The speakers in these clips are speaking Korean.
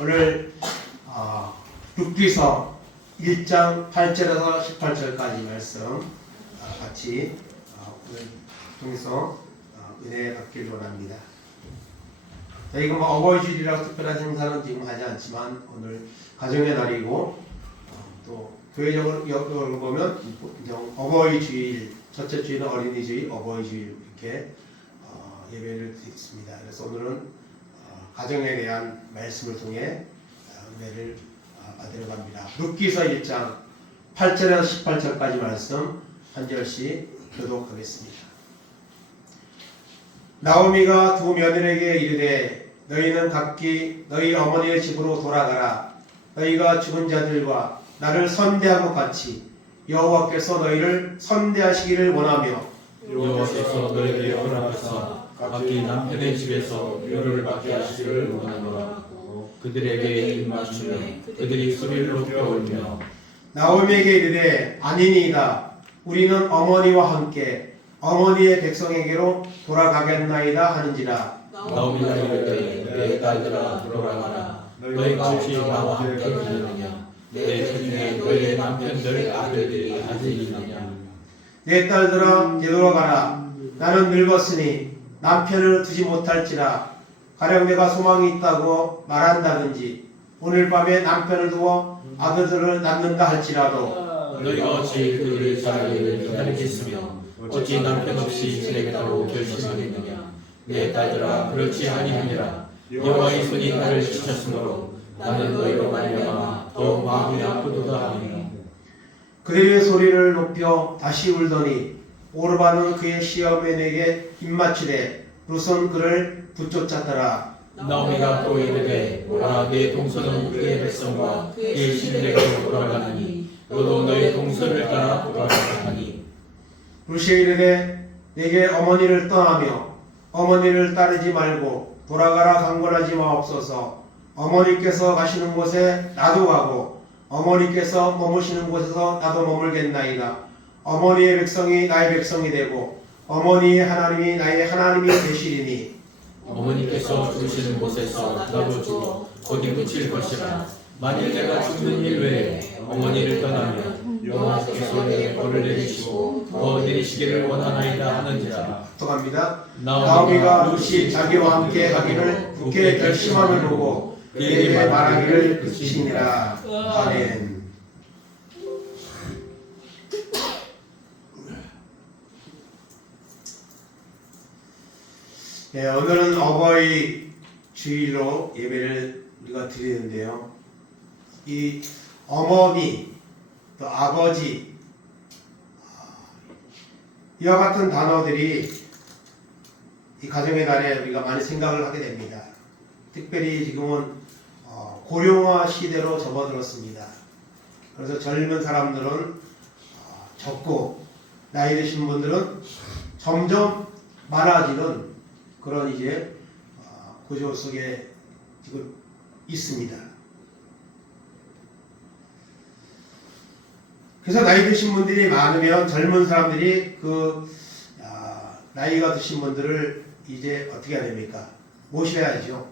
오늘 룻기서 1장 8절에서 18절까지 말씀 같이 오늘 통해서 은혜 받기를 원합니다. 저희가 어버이 주일이라고 특별한 행사는 지금 하지 않지만 오늘 가정의 날이고 또 교회적으로 보면 어버이 주일, 첫째 주일은 어린이 주일, 어버이 주일 이렇게 예배를 드리겠습니다. 그래서 오늘은 가정에 대한 말씀을 통해 은혜를 받으러 갑니다. 룻기서 1장 8절에서 18절까지 말씀 한 절씩 교독하겠습니다. 나오미가 두 며느리에게 이르되 너희는 각기 너희 어머니의 집으로 돌아가라. 너희가 죽은 자들과 나를 선대하고 같이 여호와께서 너희를 선대하시기를 원하며 여호와께서 너희를 허락하사 각기 남편의 집에서 묘를 받게 하시기를 원하노라. 그들에게 입맞추며 그들이 소리를 높여 울며 나오미에게 이르되 아니니이다. 우리는 어머니와 함께 어머니의 백성에게로 돌아가겠나이다 하는지라. 나오미가 이르되 내 딸들아 돌아가라. 너희가 혹시 나와 함께 가느냐? 내 중에 너희의 남편들 아들들이 아직 있느냐? 내 딸들아 되돌아가라. 나는 늙었으니 남편을 두지 못할지라. 가령 내가 소망이 있다고 말한다든지 오늘 밤에 남편을 두어 아들들을 낳는다 할지라도 너희가 어찌 그들의 자기를 기다리겠으며 어찌 남편 없이 지내겠다고 결심하겠느냐? 내 딸들아 그렇지 아니하니라. 여호와의 손이 나를 지쳤으므로 나는 너희로 말미암아 더욱 마음이 아프도다 하며 그들의 소리를 높여 다시 울더니 오르바는 그의 시어머니에게 입맞추되 룻은 그를 붙쫓았더라. 나오미가 또 이르되 보라 내 동서는 그의 백성과 그의 신들에게로 돌아가느니 너도 너희 동서를 따라 돌아가라 하니 룻이 이르되 내게 어머니를 떠나며 어머니를 따르지 말고 돌아가라 강권하지 마옵소서. 어머니께서 가시는 곳에 나도 가고 어머니께서 머무시는 곳에서 나도 머물겠나이다. 어머니의 백성이 나의 백성이 되고 어머니의 하나님이 나의 하나님이 되시리니 어머니께서 죽으시는 곳에서 나도 죽어 거기 묻힐 것이라. 만일 내가 죽는 일 외에 어머니를 떠나면 여호와께서 내게 벌을 내리시고 더 내리시기를 원하나이다 하는지라. 또 갑니다. 나오미가 룻이 자기와 함께 가기를 굳게 결심함을 보고 그에게 말하기를 그치니라. 아멘. 네, 오늘은 어버이 주일로 예배를 우리가 드리는데요. 이 어머니, 또 아버지, 이와 같은 단어들이 이 가정의 날에 우리가 많이 생각을 하게 됩니다. 특별히 지금은 고령화 시대로 접어들었습니다. 그래서 젊은 사람들은 적고 나이 드신 분들은 점점 많아지는 그런 이제 구조 속에 지금 있습니다. 그래서 나이 드신 분들이 많으면 젊은 사람들이 나이가 드신 분들을 이제 어떻게 해야 됩니까? 모셔야죠.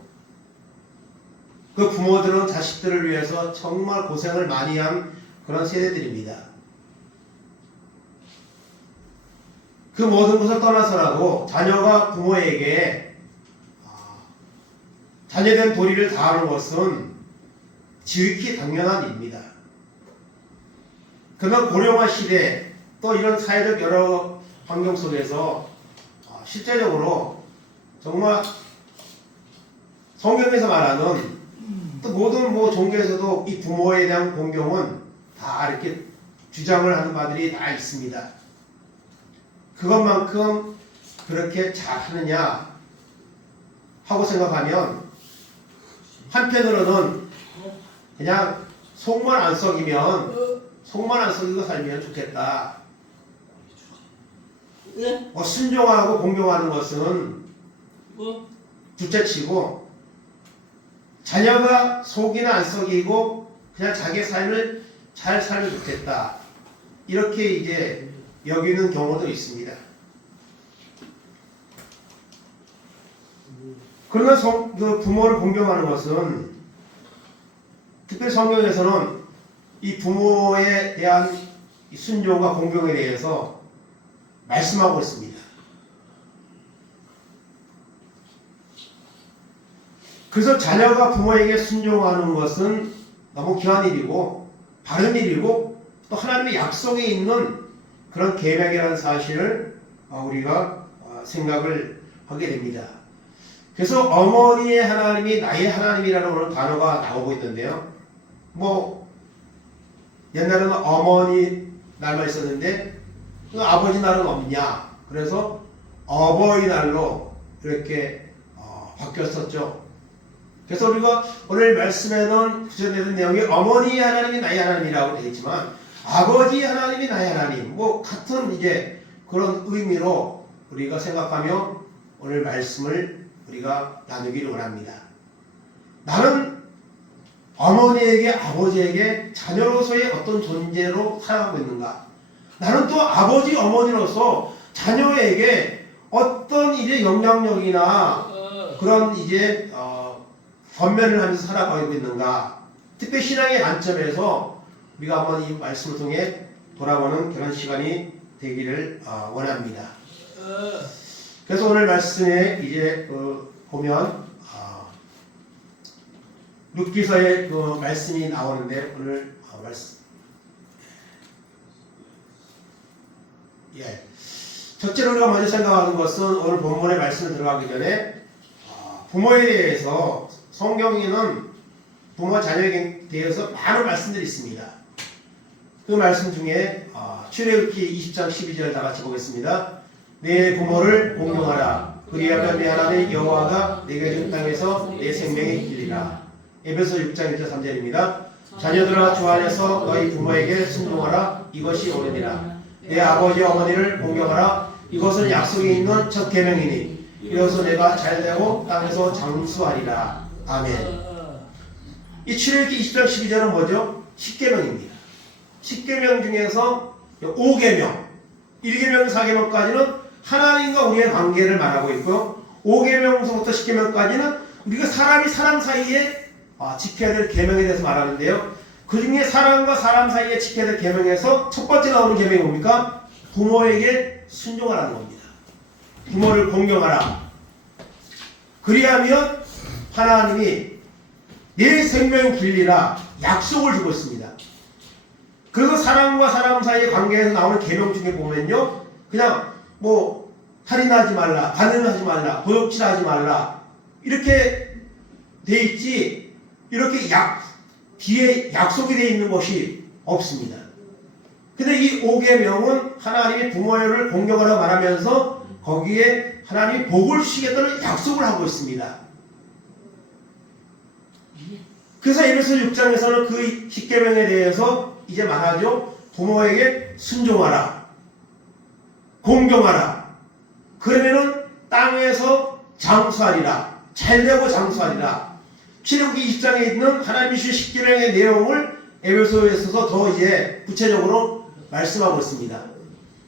그 부모들은 자식들을 위해서 정말 고생을 많이 한 그런 세대들입니다. 그 모든 것을 떠나서라도 자녀가 부모에게 자녀된 도리를 다하는 것은 지극히 당연한 일입니다. 그러나 고령화 시대 또 이런 사회적 여러 환경 속에서 실제적으로 정말 성경에서 말하는 또 모든 종교에서도 이 부모에 대한 공경은 다 이렇게 주장을 하는 바들이 다 있습니다. 그것만큼 그렇게 잘하느냐 하고 생각하면 한편으로는 그냥 속만 안 썩이고 살면 좋겠다. 순종하고 공경하는 것은 둘째치고 자녀가 속이나 안 썩이고 그냥 자기 삶을 잘 살면 좋겠다. 이렇게 이제 여기는 경우도 있습니다. 그러나 부모를 공경하는 것은 특별히 성경에서는 이 부모에 대한 이 순종과 공경에 대해서 말씀하고 있습니다. 그래서 자녀가 부모에게 순종하는 것은 너무 귀한 일이고 바른 일이고 또 하나님의 약속에 있는 그런 계명이라는 사실을 우리가 생각을 하게 됩니다. 그래서 어머니의 하나님이 나의 하나님이라는 그런 단어가 나오고 있는데요. 뭐 옛날에는 어머니 날만 있었는데 그 아버지 날은 없냐. 그래서 어버이날로 이렇게 바뀌었었죠. 그래서 우리가 오늘 말씀에는 구체되는 내용이 어머니 하나님이 나의 하나님이라고 되어 있지만 아버지 하나님이 나의 하나님 뭐 같은 이제 그런 의미로 우리가 생각하며 오늘 말씀을 우리가 나누기를 원합니다. 나는 어머니에게 아버지에게 자녀로서의 어떤 존재로 살아가고 있는가? 나는 또 아버지 어머니로서 자녀에게 어떤 이제 영향력이나 그런 이제 권면을 하면서 살아가고 있는가? 특히 신앙의 관점에서 우리가 한번 이 말씀을 통해 돌아보는 그런 시간이 되기를 원합니다. 그래서 오늘 말씀에 이제 보면 룻기서의 그 말씀이 나오는데 오늘 말씀 첫째로 우리가 먼저 생각하는 것은 오늘 본문의 말씀을 들어가기 전에 부모에 대해서 성경에는 부모 자녀에 대해서 많은 말씀들이 있습니다. 그 말씀 중에 출애굽기 20장 12절 다 같이 보겠습니다. 내 부모를 공경하라. 그리하면 내 하나님 여호와가 내게 준 땅에서 내 생명이 길리라. 에베소 6장 1절 3절입니다. 자녀들아 주 안에서 너희 부모에게 순종하라. 이것이 옳으니라. 내 아버지 어머니를 공경하라. 이것은 약속이 있는 첫 계명이니 이로써 내가 잘되고 땅에서 장수하리라. 아멘. 이 출애굽기 20장 12절은 뭐죠? 10계명입니다. 10계명 중에서 5계명 1계명 4계명까지는 하나님과 우리의 관계를 말하고 있고요. 5계명서부터 10계명까지는 우리가 사람이 사람 사이에 지켜야 될 계명에 대해서 말하는데요. 그 중에 사람과 사람 사이에 지켜야 될 계명에서 첫 번째 나오는 계명이 뭡니까? 부모에게 순종하라는 겁니다. 부모를 공경하라. 그리하면 하나님이 내 생명이 길리라 약속을 주고 있습니다. 그래서 사람과 사람 사이의 관계에서 나오는 계명 중에 보면요, 그냥 뭐 살인하지 말라, 반응하지 말라, 도둑질하지 말라 이렇게 돼 있지 이렇게 뒤에 약속이 돼 있는 것이 없습니다. 근데 이 5계명은 하나님이 부모를 공경하라고 말하면서 거기에 하나님이 복을 주시겠다는 약속을 하고 있습니다. 그래서 에베소 6장에서는 그 10계명에 대해서 이제 말하죠. 부모에게 순종하라. 공경하라. 그러면은 땅에서 장수하리라. 잘되고 장수하리라. 출애굽기 20장에 있는 하나님이 주신 10계명의 내용을 에베소에 있어서 더 이제 구체적으로 말씀하고 있습니다.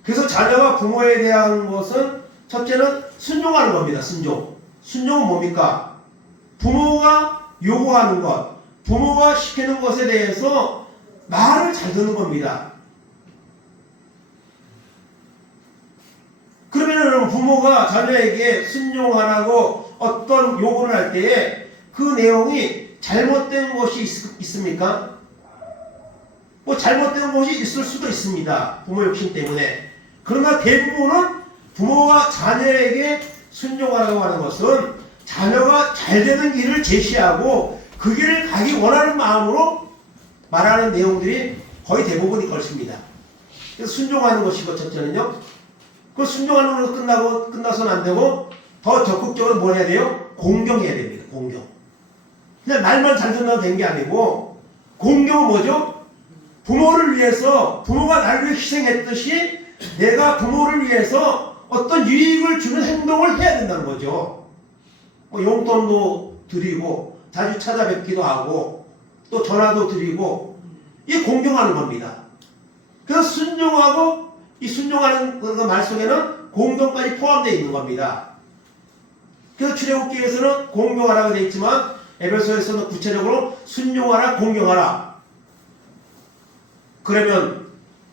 그래서 자녀가 부모에 대한 것은 첫째는 순종하는 겁니다. 순종. 순종은 뭡니까? 부모가 요구하는 것, 부모가 시키는 것에 대해서 말을 잘 듣는 겁니다. 그러면 부모가 자녀에게 순종하라고 어떤 요구를 할 때에 그 내용이 잘못된 것이 있습니까? 뭐 잘못된 것이 있을 수도 있습니다. 부모 욕심 때문에. 그러나 대부분은 부모가 자녀에게 순종하라고 하는 것은 자녀가 잘 되는 길을 제시하고 그 길을 가기 원하는 마음으로 말하는 내용들이 거의 대부분이 것입니다. 그래서 순종하는 것이고 첫째는요. 그 순종하는 것으로 끝나서는 안 되고 더 적극적으로 뭘 해야 돼요? 공경해야 됩니다. 공경. 그냥 말만 잘 듣는다고 된 게 아니고 공경은 뭐죠? 부모를 위해서 부모가 나를 위해 희생했듯이 내가 부모를 위해서 어떤 유익을 주는 행동을 해야 된다는 거죠. 뭐 용돈도 드리고 자주 찾아뵙기도 하고 또 전화도 드리고 이 공경하는 겁니다. 그래서 순종하고 이 순종하는 그 말 속에는 공경까지 포함되어 있는 겁니다. 그래서 출애굽기에서는 공경하라고 되어 있지만 에베소에서는 구체적으로 순종하라, 공경하라. 그러면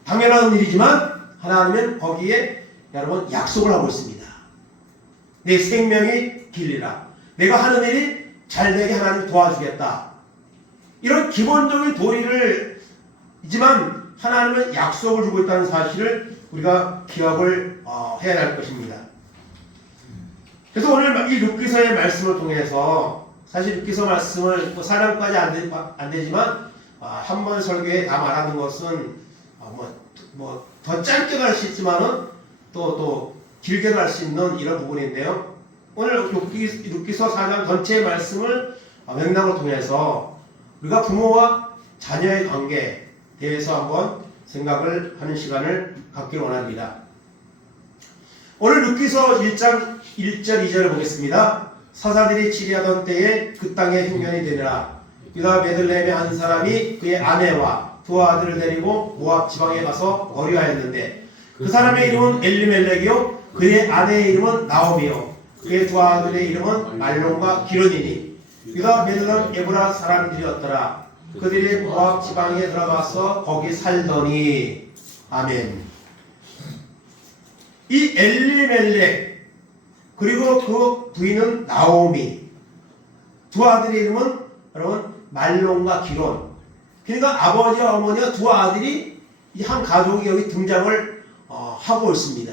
당연한 일이지만 하나님은 거기에 여러분 약속을 하고 있습니다. 내 생명이 길리라. 내가 하는 일이 잘되게 하나님 도와주겠다. 이런 기본적인 도리를 이지만 하나님은 약속을 주고 있다는 사실을 우리가 기억을 해야 할 것입니다. 그래서 오늘 이 룻기서의 말씀을 통해서 사실 룻기서 말씀을 4장까지 안 되지만 한 번 설교에 다 말하는 것은 더 짧게 갈 수 있지만은 또 길게 갈 수 있는 이런 부분인데요. 오늘 룻기서 4장 전체의 말씀을 맥락을 통해서 우리가 부모와 자녀의 관계에 대해서 한번 생각을 하는 시간을 갖기를 원합니다. 오늘 룻기서 1장 1절 2절을 보겠습니다. 사사들이 치리하던 때에 그 땅에 흉년이 되니라. 유다 베들레헴의 한 사람이 그의 아내와 두 아들을 데리고 모압 지방에 가서 거류하였는데 그 사람의 이름은 엘리멜렉이요 그의 아내의 이름은 나오미요 그의 두 아들의 이름은 말론과 기론이니 유다 베들레헴 에브라 사람들이었더라. 그들이 모압 지방에 들어가서 거기 살더니. 아멘. 이 엘리멜렉 그리고 그 부인은 나오미 두 아들의 이름은 여러분 말론과 기론. 그러니까 아버지와 어머니와 두 아들이 이 한 가족이 여기 등장을 하고 있습니다.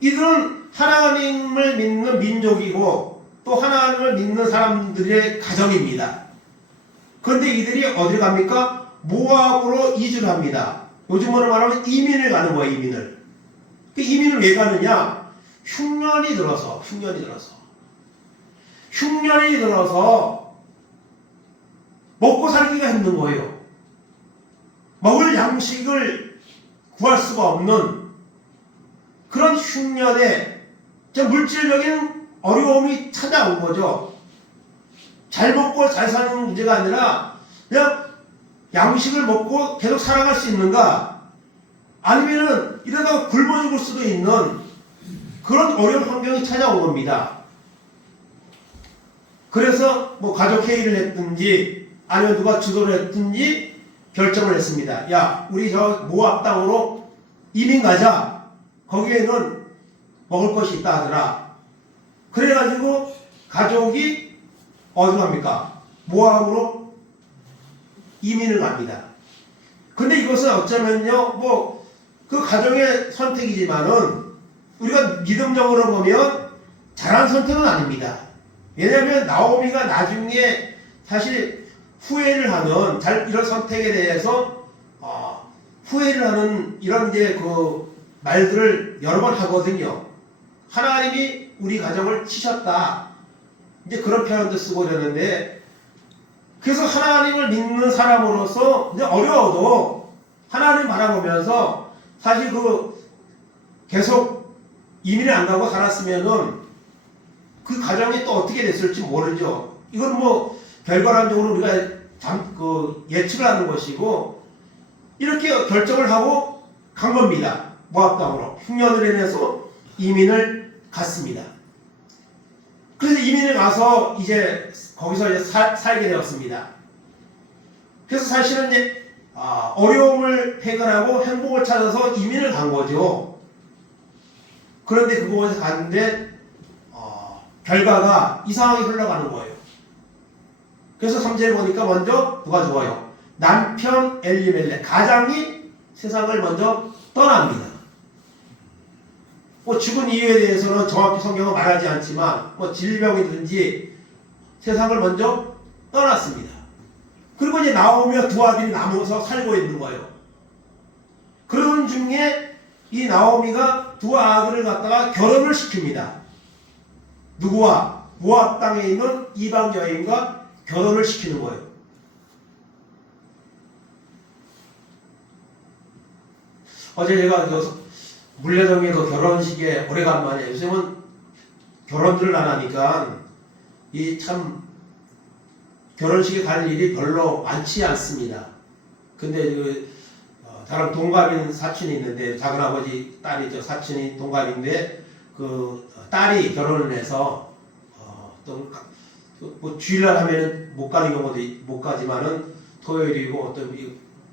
이들은 하나님을 믿는 민족이고 또 하나님을 믿는 사람들의 가정입니다. 그런데 이들이 어디를 갑니까? 모압으로 이주를 합니다. 요즘으로 말하면 이민을 가는 거예요. 이민을. 그 이민을 왜 가느냐? 흉년이 들어서 먹고 살기가 힘든 거예요. 먹을 양식을 구할 수가 없는 그런 흉년에 물질적인 어려움이 찾아온 거죠. 잘 먹고 잘 사는 문제가 아니라 그냥 양식을 먹고 계속 살아갈 수 있는가, 아니면은 이러다가 굶어 죽을 수도 있는 그런 어려운 환경이 찾아온 겁니다. 그래서 가족 회의를 했든지 아니면 누가 주도를 했든지 결정을 했습니다. 야, 우리 저 모압 땅으로 이민 가자. 거기에는 먹을 것이 있다 하더라. 그래가지고 가족이 어디로 갑니까? 모압으로 이민을 갑니다. 근데 이것은 어쩌면요, 그 가정의 선택이지만은 우리가 믿음적으로 보면 잘한 선택은 아닙니다. 왜냐하면 나오미가 나중에 사실 후회를 하는, 이런 선택에 대해서 후회를 하는 이런 그 말들을 여러 번 하거든요. 하나님이 우리 가정을 치셨다. 이제 그런 표현도 쓰고 그러는데, 그래서 하나님을 믿는 사람으로서 이제 어려워도 하나님 바라보면서 사실 계속 이민을 안 가고 살았으면은 그 가정이 또 어떻게 됐을지 모르죠. 이건 결과론적으로 우리가 예측을 하는 것이고, 이렇게 결정을 하고 간 겁니다. 모압 땅으로 흉년으로 인해서 이민을 갔습니다. 그래서 이민을 가서 이제 거기서 살게 되었습니다. 그래서 사실은 이제 어려움을 해결하고 행복을 찾아서 이민을 간 거죠. 그런데 그곳에 갔는데 결과가 이상하게 흘러가는 거예요. 그래서 3절에 보니까 먼저 누가 죽어요? 남편 엘리멜렉, 가장이 세상을 먼저 떠납니다. 죽은 이유에 대해서는 정확히 성경은 말하지 않지만 질병이든지 세상을 먼저 떠났습니다. 그리고 이제 나오며 두 아들이 남아서 살고 있는 거예요. 그런 중에 이 나오미가 두 아들을 갖다가 결혼을 시킵니다. 누구와? 모압 땅에 있는 이방 여인과 결혼을 시키는 거예요. 어제 제가 물레동의 결혼식에 오래간만에, 요즘은 결혼들을 안 하니까 결혼식에 갈 일이 별로 많지 않습니다. 근데 저랑 동갑인 사촌이 있는데, 작은아버지 딸이 사촌이 동갑인데, 딸이 결혼을 해서 뭐 주일날 하면은 못 가는 경우도 못 가지만은 토요일이고 또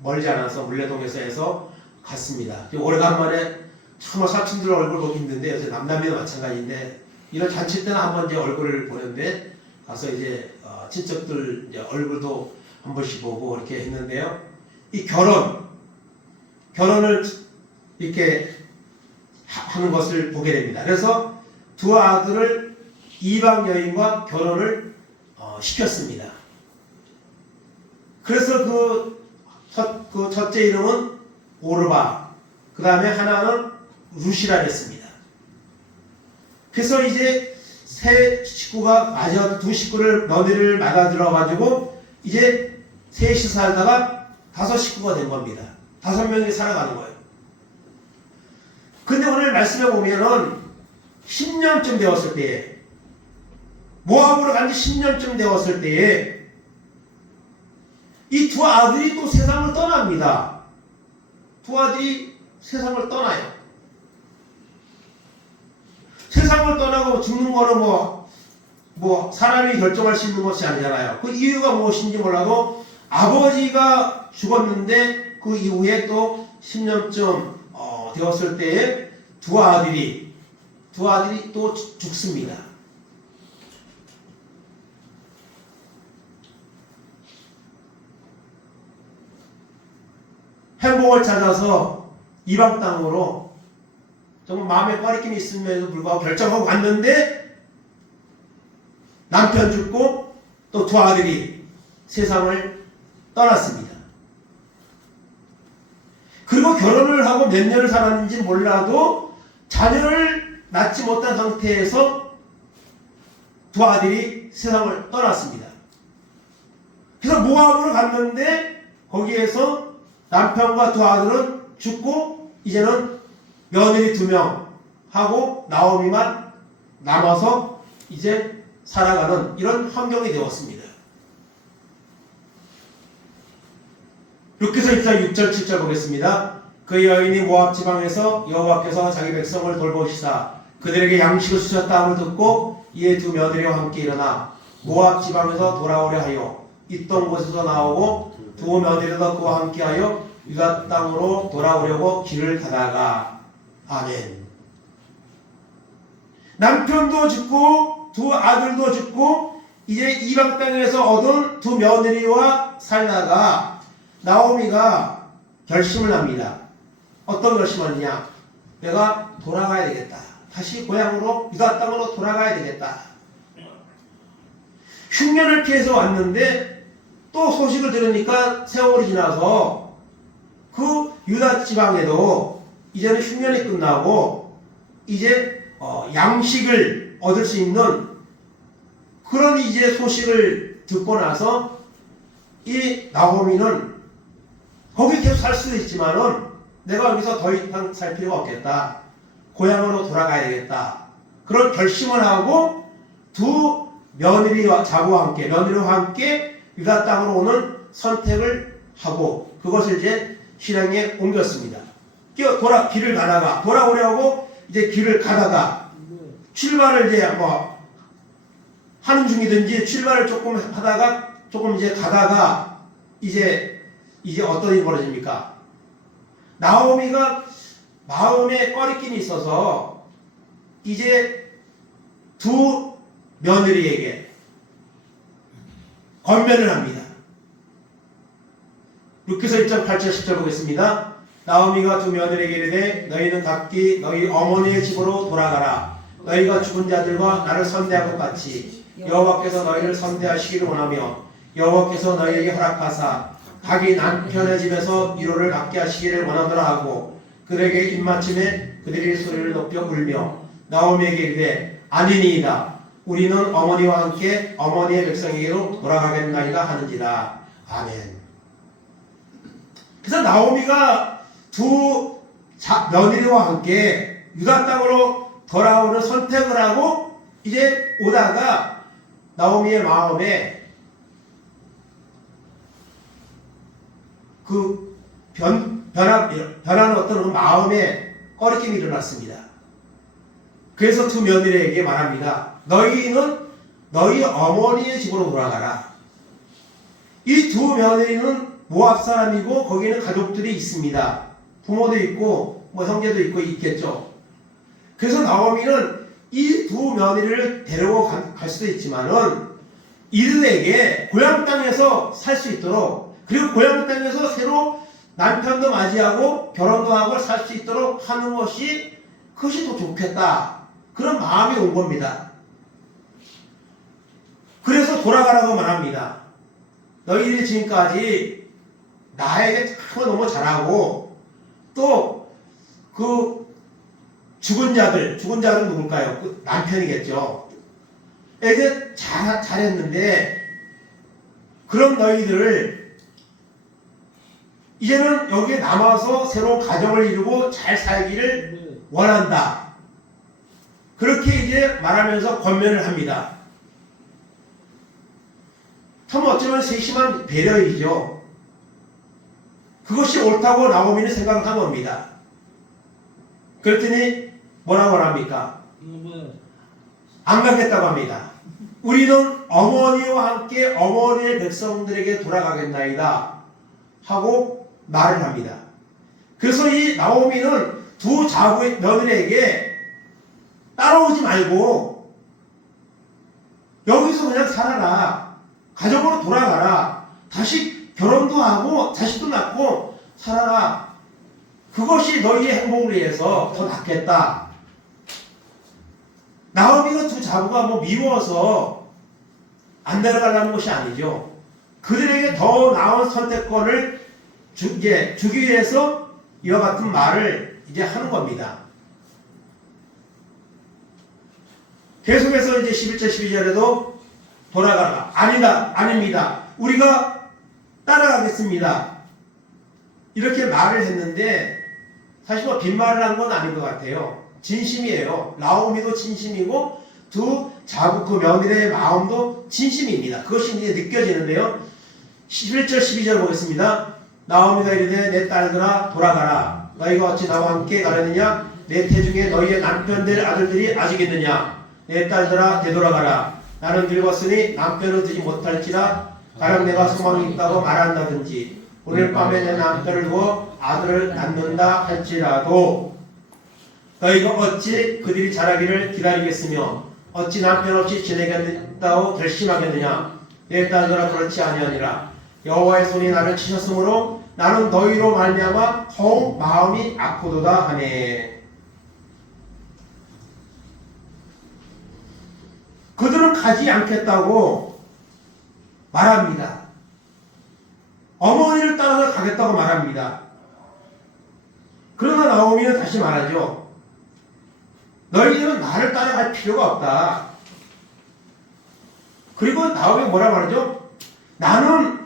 멀지 않아서 물레동에서 해서 갔습니다. 오래간만에 정말 사촌들 얼굴 보기 힘든데 요새 남남이도 마찬가지인데 이런 잔치 때는 한번 이제 얼굴을 보는데 가서 이제 친척들 이제 얼굴도 한 번씩 보고 이렇게 했는데요. 이 결혼을 이렇게 하는 것을 보게 됩니다. 그래서 두 아들을 이방 여인과 결혼을 시켰습니다. 그래서 그 첫째 이름은 오르바, 그 다음에 하나는 루시라 했습니다. 그래서 이제 두 식구를 며느리를 맞아들어 가지고 이제 셋이 살다가 5식구가 된 겁니다. 5명이 살아가는 거예요. 근데 오늘 말씀에 보면은 10년쯤 되었을 때에 모압으로 간 지 10년쯤 되었을 때에 이 두 아들이 또 세상을 떠납니다. 두 아들이 세상을 떠나요. 세상을 떠나고 죽는 거는 뭐 사람이 결정할 수 있는 것이 아니잖아요. 그 이유가 무엇인지 몰라도 아버지가 죽었는데 그 이후에 또 10년쯤 되었을 때에 두 아들이 또 죽습니다. 행복을 찾아서 이방 땅으로 정말 마음에 꺼리낌이 있음에도 불구하고 결정하고 갔는데 남편 죽고 또 두 아들이 세상을 떠났습니다. 그리고 결혼을 하고 몇 년을 살았는지 몰라도 자녀를 낳지 못한 상태에서 두 아들이 세상을 떠났습니다. 그래서 모압으로 갔는데 거기에서 남편과 두 아들은 죽고 이제는 며느리 2명 하고 나오미만 남아서 이제 살아가는 이런 환경이 되었습니다. 룻기서 1장 6절 7절 보겠습니다. 그 여인이 모압 지방에서 여호와께서 자기 백성을 돌보시사 그들에게 양식을 주셨다함을 듣고 이에 두 며느리와 함께 일어나 모압 지방에서 돌아오려 하여 있던 곳에서 나오고 두 며느리도 그와 함께하여 유다 땅으로 돌아오려고 길을 가다가 아멘. 남편도 죽고 두 아들도 죽고 이제 이방 땅에서 얻은 두 며느리와 살다가 나오미가 결심을 합니다. 어떤 결심을 하느냐? 내가 돌아가야 되겠다. 다시 고향으로 유다 땅으로 돌아가야 되겠다. 흉년을 피해서 왔는데 또 소식을 들으니까 세월이 지나서 그 유다 지방에도 이제는 흉년이 끝나고 이제 양식을 얻을 수 있는 그런 이제 소식을 듣고 나서 이 나오미는 거기 계속 살 수도 있지만은 내가 여기서 더 이상 살 필요가 없겠다. 고향으로 돌아가야 되겠다. 그런 결심을 하고 두 며느리와 며느리와 함께 유다 땅으로 오는 선택을 하고 그것을 이제 실행에 옮겼습니다. 길을 가다가 돌아오려고 이제 길을 가다가 출발을 이제 하는 중이든지 출발을 조금 하다가 조금 이제 가다가 이제 어떤 일이 벌어집니까? 나오미가 마음에 꺼리낌이 있어서 이제 두 며느리에게 권면을 합니다. 룻기서 1장 8절 10절 보겠습니다. 나오미가 두 며느리에게 이르되 너희는 각기 너희 어머니의 집으로 돌아가라. 너희가 죽은 자들과 나를 선대한 것 같이 여호와께서 너희를 선대하시기를 원하며 여호와께서 너희에게 허락하사 자기 남편의 집에서 위로를 받게 하시기를 원하더라 하고 그들에게 입맞춤에 그들이 소리를 높여 울며 나오미에게 이르되 아니니이다. 우리는 어머니와 함께 어머니의 백성에게로 돌아가겠나이다 하는지라. 아멘. 그래서 나오미가 두 며느리와 함께 유다 땅으로 돌아오는 선택을 하고 이제 오다가 나오미의 마음에 그 변한 어떤 마음에 꺼리낌이 일어났습니다. 그래서 두 며느리에게 말합니다. 너희는 너희 어머니의 집으로 돌아가라. 이 두 며느리는 모압 사람이고 거기는 가족들이 있습니다. 부모도 있고 뭐 형제도 있고 있겠죠. 그래서 나오미는 이 두 며느리를 데리고 갈 수도 있지만은 이들에게 고향 땅에서 살 수 있도록, 그리고 고향 땅에서 새로 남편도 맞이하고 결혼도 하고 살 수 있도록 하는 것이, 그것이 더 좋겠다, 그런 마음이 온 겁니다. 그래서 돌아가라고 말합니다. 너희들이 지금까지 나에게 참 너무 잘하고, 또 그 죽은 자들은 누굴까요? 그 남편이겠죠. 에게 잘했는데, 그럼 너희들을 이제는 여기에 남아서 새로운 가정을 이루고 잘 살기를 원한다. 그렇게 이제 말하면서 권면을 합니다. 참 어쩌면 세심한 배려이죠. 그것이 옳다고 나오미는 생각한 겁니다. 그랬더니 뭐라고 합니까? 안 가겠다고 합니다. 우리는 어머니와 함께 어머니의 백성들에게 돌아가겠나이다 하고 말을 합니다. 그래서 이 나오미는 두 자부의 며느리에게 따라오지 말고 여기서 그냥 살아라, 가정으로 돌아가라, 다시 결혼도 하고 자식도 낳고 살아라, 그것이 너희의 행복을 위해서 더 낫겠다. 나오미가 두 자부가 뭐 미워서 안 데려가려는 것이 아니죠. 그들에게 더 나은 선택권을 주기 위해서 이와 같은 말을 이제 하는 겁니다. 계속해서 이제 11절 12절에도 돌아가라, 아닙니다, 우리가 따라가겠습니다, 이렇게 말을 했는데, 사실 뭐 빈말을 한 건 아닌 것 같아요. 진심이에요. 나오미도 진심이고 두 자부 그 며느리의 마음도 진심입니다. 그것이 이제 느껴지는데요. 11절 12절 보겠습니다. 나오미가 이르되 내 딸들아 돌아가라. 너희가 어찌 나와 함께 가려느냐? 내 태중에 너희의 남편들 아들들이 아직 있느냐? 내 딸들아 되돌아가라. 나는 늙었으니 남편을 두지 못할지라. 가령 내가 소망이 있다고 말한다든지 오늘 밤에 내 남편을 두고 아들을 낳는다 할지라도 너희가 어찌 그들이 자라기를 기다리겠으며 어찌 남편 없이 지내겠다고 결심하겠느냐? 내 딸들아 그렇지 아니하니라. 여호와의 손이 나를 치셨으므로 나는 너희로 말미암아 더욱 마음이 아프도다 하네. 그들은 가지 않겠다고 말합니다. 어머니를 따라서 가겠다고 말합니다. 그러나 나오미는 다시 말하죠. 너희들은 나를 따라갈 필요가 없다. 그리고 나오미가 뭐라 말하죠? 나는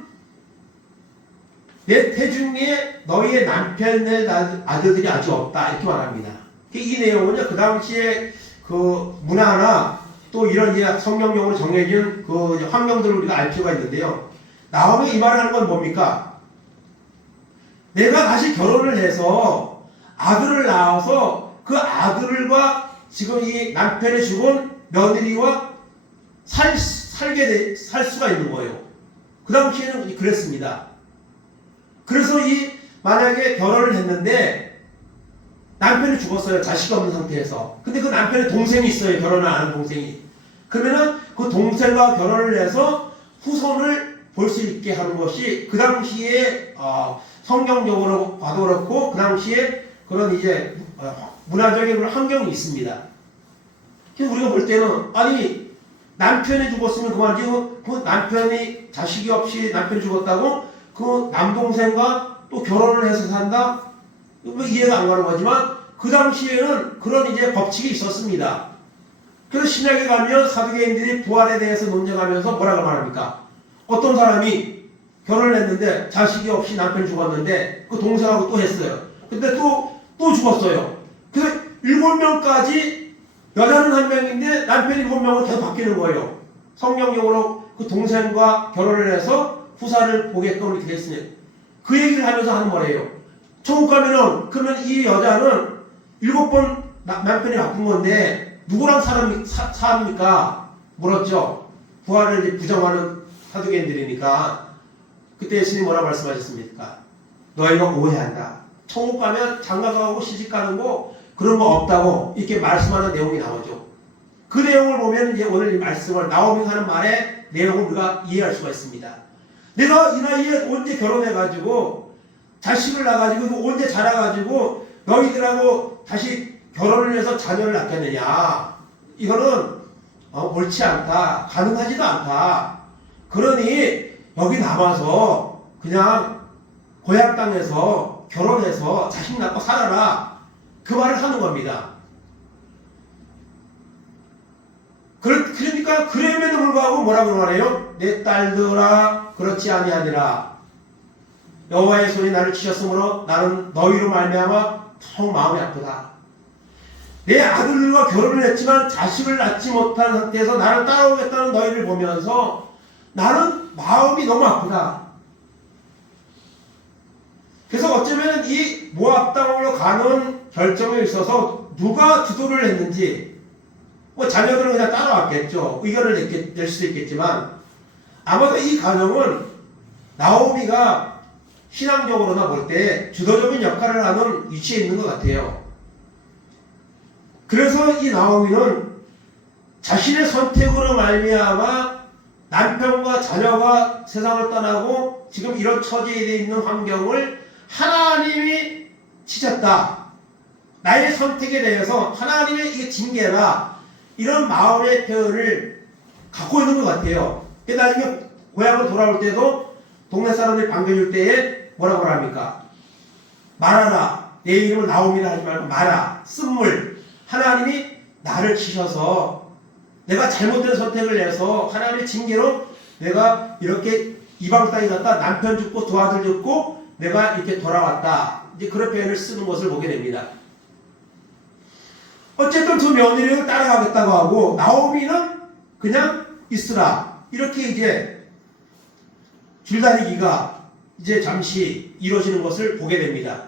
내 태중에 너희의 남편의 아들들이 아직 없다, 이렇게 말합니다. 이 내용은요, 그 당시에 그 문화나 또 이런 이제 성경적으로 정해진 그 환경들을 우리가 알 필요가 있는데요. 나오미 이 말을 하는 건 뭡니까? 내가 다시 결혼을 해서 아들을 낳아서 그 아들과 지금 이 남편이 죽은 며느리와 살 수가 있는 거예요. 그 당시에는 그랬습니다. 그래서 만약에 결혼을 했는데 남편이 죽었어요. 자식 없는 상태에서. 근데 그 남편의 동생이 있어요. 결혼을 안 한 동생이. 그러면은 그 동생과 결혼을 해서 후손을 볼 수 있게 하는 것이 그 당시에 성경적으로 봐도 그렇고 그 당시에 그런 이제 문화적인 그런 환경이 있습니다. 그래서 우리가 볼 때는 아니 남편이 죽었으면 그만이지 그 남편이 자식이 없이 남편이 죽었다고 그 남동생과 또 결혼을 해서 산다? 이해가 안 가는 거지만 그 당시에는 그런 이제 법칙이 있었습니다. 그래서 신약에 가면 사두개인들이 부활에 대해서 논쟁하면서 뭐라고 말합니까? 어떤 사람이 결혼을 했는데 자식이 없이 남편이 죽었는데 그 동생하고 또 했어요. 근데 또 죽었어요. 그래서 7명까지 여자는 한 명인데 남편이 7명으로 계속 바뀌는 거예요. 성경적으로 그 동생과 결혼을 해서 후사를 보게끔 이렇게 됐으니 그 얘기를 하면서 하는 거래요. 천국 가면은 그러면 이 여자는 7번 남편이 바꾼 건데 누구랑 삽니까? 물었죠. 부활을 이제 부정하는 사두개인들이니까 그때 예수님이 뭐라 말씀하셨습니까? 너희가 오해한다. 천국 가면 장가가고 시집가는 거 그런 거 없다고 이렇게 말씀하는 내용이 나오죠. 그 내용을 보면 이제 오늘 이 말씀을 나오밍 하는 말의 내용을 우리가 이해할 수가 있습니다. 내가 이 나이에 언제 결혼해가지고 자식을 낳아가지고 언제 자라가지고 너희들하고 다시 결혼을 해서 자녀를 낳겠느냐? 이거는 옳지 않다. 가능하지도 않다. 그러니 여기 남아서 그냥 고향 땅에서 결혼해서 자식 낳고 살아라. 그 말을 하는 겁니다. 그러니까 그럼에도 불구하고 뭐라고 말해요? 내 딸들아 그렇지 아니하니라. 여호와의 손이 나를 치셨으므로 나는 너희로 말미암아 통 마음이 아프다. 내 아들과 결혼을 했지만 자식을 낳지 못한 상태에서 나를 따라오겠다는 너희를 보면서 나는 마음이 너무 아프다. 그래서 어쩌면 이 모압 땅으로 가는 결정에 있어서 누가 주도를 했는지 뭐 자녀들은 그냥 따라왔겠죠. 의견을 낼 수도 있겠지만 아마도 이 가정은 나오미가 신앙적으로나 볼 때 주도적인 역할을 하는 위치에 있는 것 같아요. 그래서 이 나오미는 자신의 선택으로 말미암아 남편과 자녀가 세상을 떠나고 지금 이런 처지에 있는 환경을 하나님이 치셨다. 나의 선택에 대해서 하나님의 이게 징계라. 이런 마음의 표현을 갖고 있는 것 같아요. 나중에 고향으로 돌아올 때도 동네 사람들이 반겨줄 때에 뭐라고 합니까? 말하라. 내 이름을 나오미라 하지 말고 말아. 쓴물. 하나님이 나를 치셔서 내가 잘못된 선택을 해서 하나님의 징계로 내가 이렇게 이방 땅에 갔다 남편 죽고 두 아들 죽고 내가 이렇게 돌아왔다. 이제 그런 표현을 쓰는 것을 보게 됩니다. 어쨌든 두 며느리를 따라가겠다고 하고 나오미는 그냥 있으라. 이렇게 이제 줄다리기가 이제 잠시 이루어지는 것을 보게 됩니다.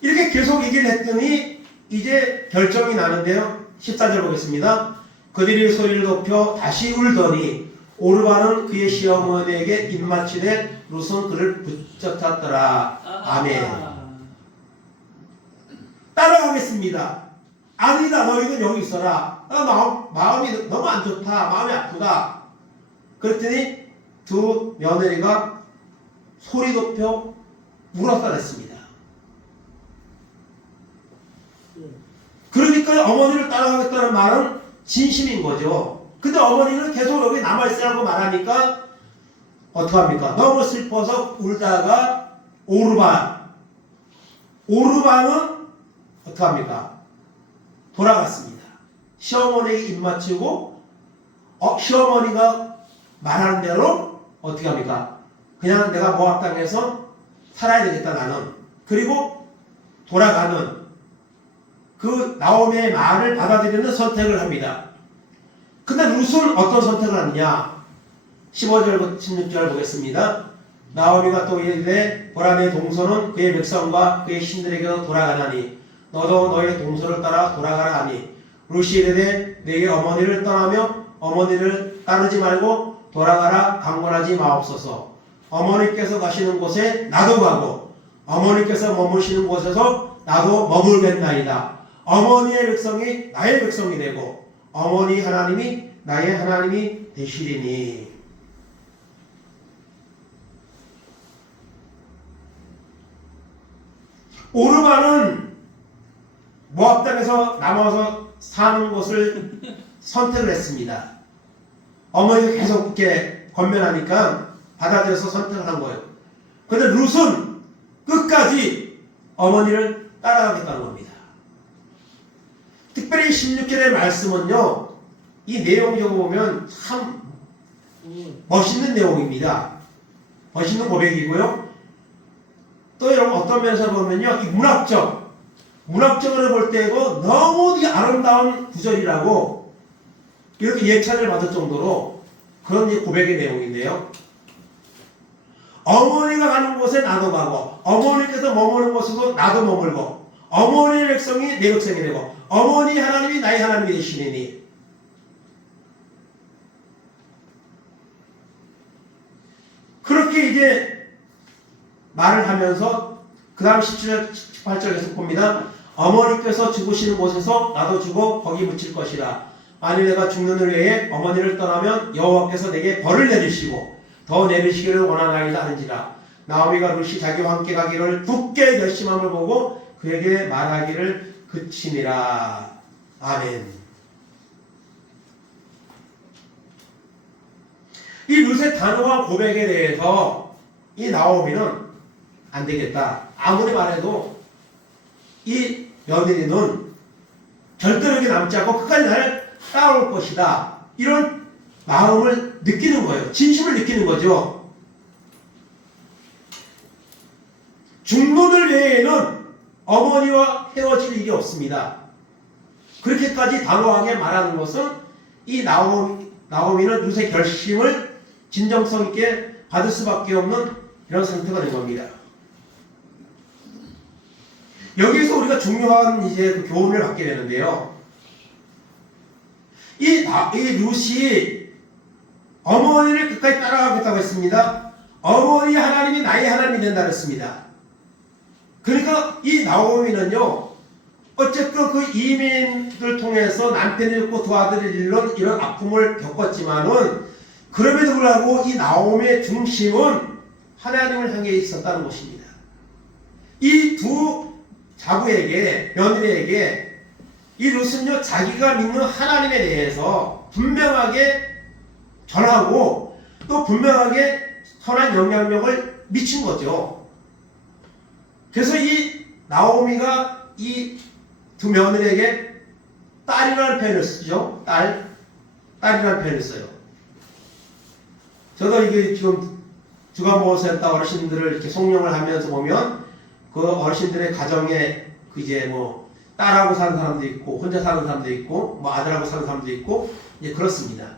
이렇게 계속 얘기를 했더니 이제 결정이 나는데요. 14절 보겠습니다. 그들이 소리를 높여 다시 울더니 오르바는 그의 시어머니에게 입맞추되 룻은 그를 붙잡았더라. 아멘. 따라가겠습니다. 아니다. 너희는 여기 있어라. 마음이 너무 안 좋다. 마음이 아프다. 그랬더니 두 며느리가 소리 높여 울었다 그랬습니다. 그러니까 어머니를 따라가겠다는 말은 진심인 거죠. 근데 어머니는 계속 여기 남아있으라고 말하니까 어떡합니까? 너무 슬퍼서 울다가 오르반은 어떡합니까? 돌아갔습니다. 시어머니에게 입맞추고 시어머니가 말하는 대로 어떻게 합니까? 그냥 내가 모압 땅에서 살아야 되겠다 나는. 그리고 돌아가는 그 나오미의 말을 받아들이는 선택을 합니다. 근데 룻은 어떤 선택을 하느냐? 15절부터 16절 보겠습니다. 나오미가 또 이르되 보라 내 동서는 그의 백성과 그의 신들에게로 돌아가나니 너도 너의 동서를 따라 돌아가라 하니 룻이 이르되 내게 어머니를 떠나며 어머니를 따르지 말고 돌아가라 강권하지 마옵소서. 어머니께서 가시는 곳에 나도 가고 어머니께서 머무시는 곳에서 나도 머물겠나이다. 어머니의 백성이 나의 백성이 되고 어머니 하나님이 나의 하나님이 되시리니. 오르반은 모압 땅에서 남아서 사는 것을 선택을 했습니다. 어머니가 계속 이렇게 권면하니까 받아들여서 선택을 한 거예요. 그런데 룻은 끝까지 어머니를 따라가겠다는 겁니다. 특별히 16절의 말씀은요, 이 내용적으로 보면 참 멋있는 내용입니다. 멋있는 고백이고요. 또 여러분 어떤 면에서 보면요, 이 문학적으로 볼 때고 너무 아름다운 구절이라고 이렇게 예찬을 받을 정도로 그런 고백의 내용인데요. 어머니가 가는 곳에 나도 가고 어머니께서 머무는 곳에도 나도 머물고 어머니의 백성이 내 백성이 되고 어머니 하나님이 나의 하나님이 되시리니. 이렇게 이제 말을 하면서 그 다음 17절 18절에서 봅니다. 어머니께서 죽으시는 곳에서 나도 죽어 거기 묻힐 것이라. 만일 내가 죽는 후에 어머니를 떠나면 여호와께서 내게 벌을 내리시고 더 내리시기를 원하나이다 하는지라. 나오미가 룻이 자기와 함께 가기를 굳게 결심함을 보고 그에게 말하기를 그치니라. 아멘. 이 룻의 단호한 고백에 대해서 이 나오미는 안 되겠다. 아무리 말해도 이 며느리는 절대로 여기 남지 않고 끝까지 나를 따라올 것이다. 이런 마음을 느끼는 거예요. 진심을 느끼는 거죠. 중론을 외에는 어머니와 헤어질 일이 없습니다. 그렇게까지 단호하게 말하는 것은 이 나오미는 룻의 결심을 진정성 있게 받을 수밖에 없는 이런 상태가 된 겁니다. 여기서 우리가 중요한 이제 그 교훈을 받게 되는데요. 이 룻이 어머니를 끝까지 따라가겠다고 했습니다. 어머니 하나님이 나의 하나님이 된다 그랬습니다. 그러니까 이 나오미는요, 어쨌든 그 이민을 통해서 남편이 죽고 두 아들을 잃는 이런 아픔을 겪었지만은 그럼에도 불구하고 이 나오미의 중심은 하나님을 향해 있었다는 것입니다. 이 두 자부에게, 며느리에게 이 룻은요, 자기가 믿는 하나님에 대해서 분명하게 전하고 또 분명하게 선한 영향력을 미친 거죠. 그래서 이 나오미가 이 두 며느리에게 딸이라는 표현을 쓰죠. 딸이라는 표현을 써요. 저도 이게 지금 주간보호센터 어르신들을 이렇게 송영을 하면서 보면 그 어르신들의 가정에 그 이제 뭐 딸하고 사는 사람도 있고 혼자 사는 사람도 있고 뭐 아들하고 사는 사람도 있고 이제 그렇습니다.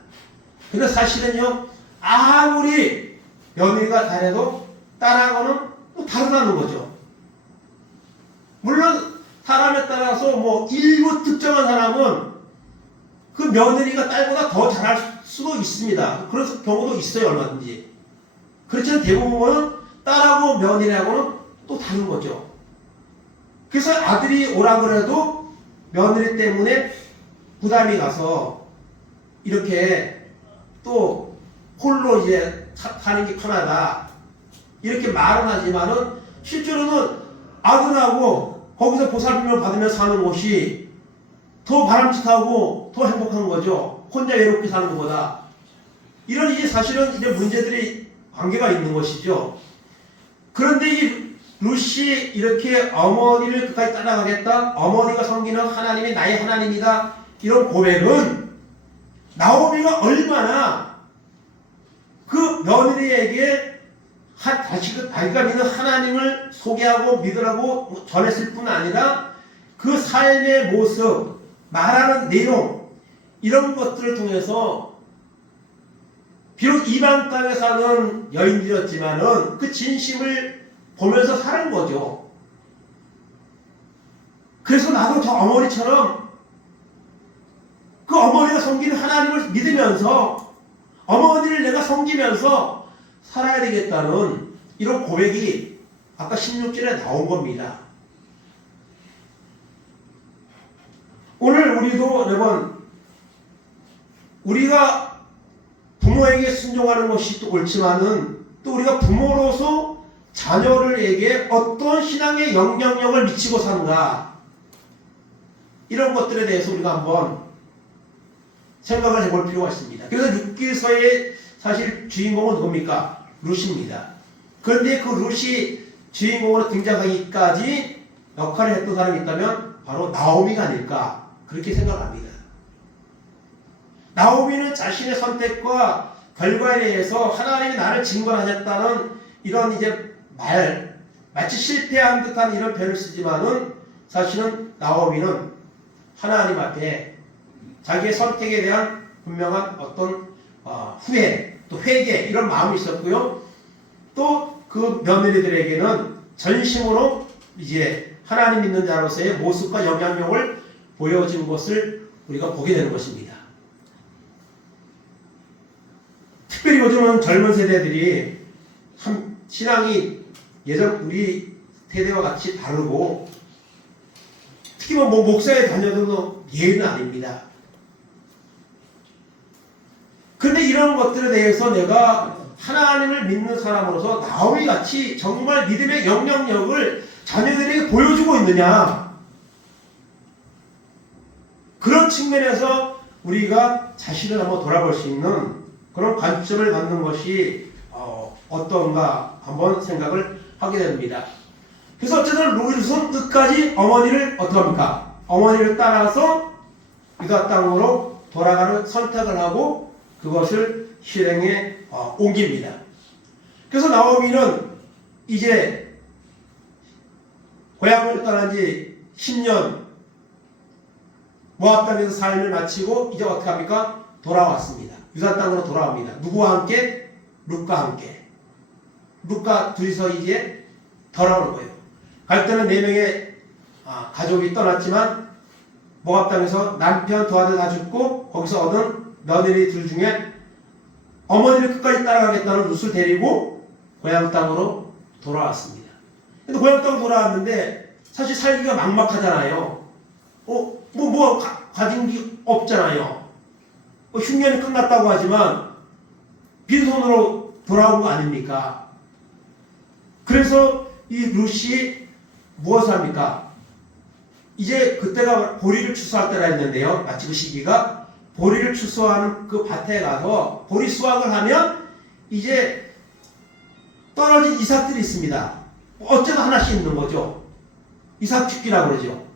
근데 사실은요, 아무리 며느리가 잘해도 딸하고는 또 다르다는 거죠. 물론 사람에 따라서 뭐 일부 특정한 사람은 그 며느리가 딸보다 더 잘할 수도 있습니다. 그런 경우도 있어요, 얼마든지. 그렇지만 대부분은 딸하고 며느리하고는 또 다른 거죠. 그래서 아들이 오라 그래도 며느리 때문에 부담이 가서 이렇게 또 홀로 이제 사는 게 편하다. 이렇게 말은 하지만은 실제로는 아들하고 거기서 보살핌을 받으며 사는 것이 더 바람직하고 더 행복한 거죠. 혼자 외롭게 사는 것보다. 이런 이제 사실은 이제 문제들이 관계가 있는 것이죠. 그런데 이 룻이 이렇게 어머니를 끝까지 따라가겠다. 어머니가 섬기는 하나님이 나의 하나님이다. 이런 고백은 나오미가 얼마나 그 며느리에게 자기가 믿는 하나님을 소개하고 믿으라고 전했을 뿐 아니라 그 삶의 모습, 말하는 내용 이런 것들을 통해서 비록 이방 땅에 사는 여인들이었지만은 그 진심을 보면서 사는 거죠. 그래서 나도 저 어머니처럼 그 어머니가 섬기는 하나님을 믿으면서 어머니를 내가 섬기면서 살아야 되겠다는 이런 고백이 아까 16절에 나온 겁니다. 오늘 우리도 여러분, 우리가 부모에게 순종하는 것이 또 옳지만은 또 우리가 부모로서 자녀들에게 어떤 신앙의 영향력을 미치고 사는가, 이런 것들에 대해서 우리가 한번 생각을 해볼 필요가 있습니다. 그래서 룻기서의 사실 주인공은 누굽니까? 룻입니다. 그런데 그 룻이 주인공으로 등장하기까지 역할을 했던 사람이 있다면 바로 나오미가 아닐까, 그렇게 생각합니다. 나오미는 자신의 선택과 결과에 대해서 하나님이 나를 징벌하셨다는 이런 이제 마치 실패한 듯한 이런 표현을 쓰지만은 사실은 나오미는 하나님 앞에 자기의 선택에 대한 분명한 어떤 후회, 또 회개 이런 마음이 있었고요. 또 그 며느리들에게는 전심으로 이제 하나님 믿는 자로서의 모습과 영향력을 보여준 것을 우리가 보게 되는 것입니다. 특별히 요즘은 젊은 세대들이 신앙이 예전 우리 세대와 같이 다르고 특히 뭐 목사에 다녀도 예의는 아닙니다. 그런데 이런 것들에 대해서 내가 하나님을 믿는 사람으로서 나오미 같이 정말 믿음의 영향력을 자녀들에게 보여주고 있느냐, 그런 측면에서 우리가 자신을 한번 돌아볼 수 있는 그런 관점을 갖는 것이 어떤가 한번 생각을 하게 됩니다. 그래서 어쨌든 룻은 끝까지 어머니를 어떡합니까? 어머니를 따라서 유다 땅으로 돌아가는 선택을 하고 그것을 실행에 옮깁니다. 그래서 나오미는 이제 고향을 떠난 지 10년 모압 땅에서 삶을 마치고 이제 어떻게 합니까? 돌아왔습니다. 유다 땅으로 돌아옵니다. 누구와 함께? 룻과 함께. 룻과 둘이서 이제 돌아오는 거예요. 갈 때는 4명의 가족이 떠났지만 모압 땅에서 남편 두 아들 다 죽고 거기서 얻은 며느리 둘 중에 어머니를 끝까지 따라가겠다는 룻을 데리고 고향 땅으로 돌아왔습니다. 근데 고향 땅으로 돌아왔는데 사실 살기가 막막하잖아요. 가진 게 없잖아요. 흉년이 끝났다고 하지만 빈손으로 돌아온 거 아닙니까? 그래서 이 룻이 무엇을 합니까? 이제 그때가 보리를 추수할 때라 했는데요. 마치 그 시기가 보리를 추수하는 그 밭에 가서 보리 수확을 하면 이제 떨어진 이삭들이 있습니다. 어째도 하나씩 있는 거죠. 이삭 죽기라고 그러죠.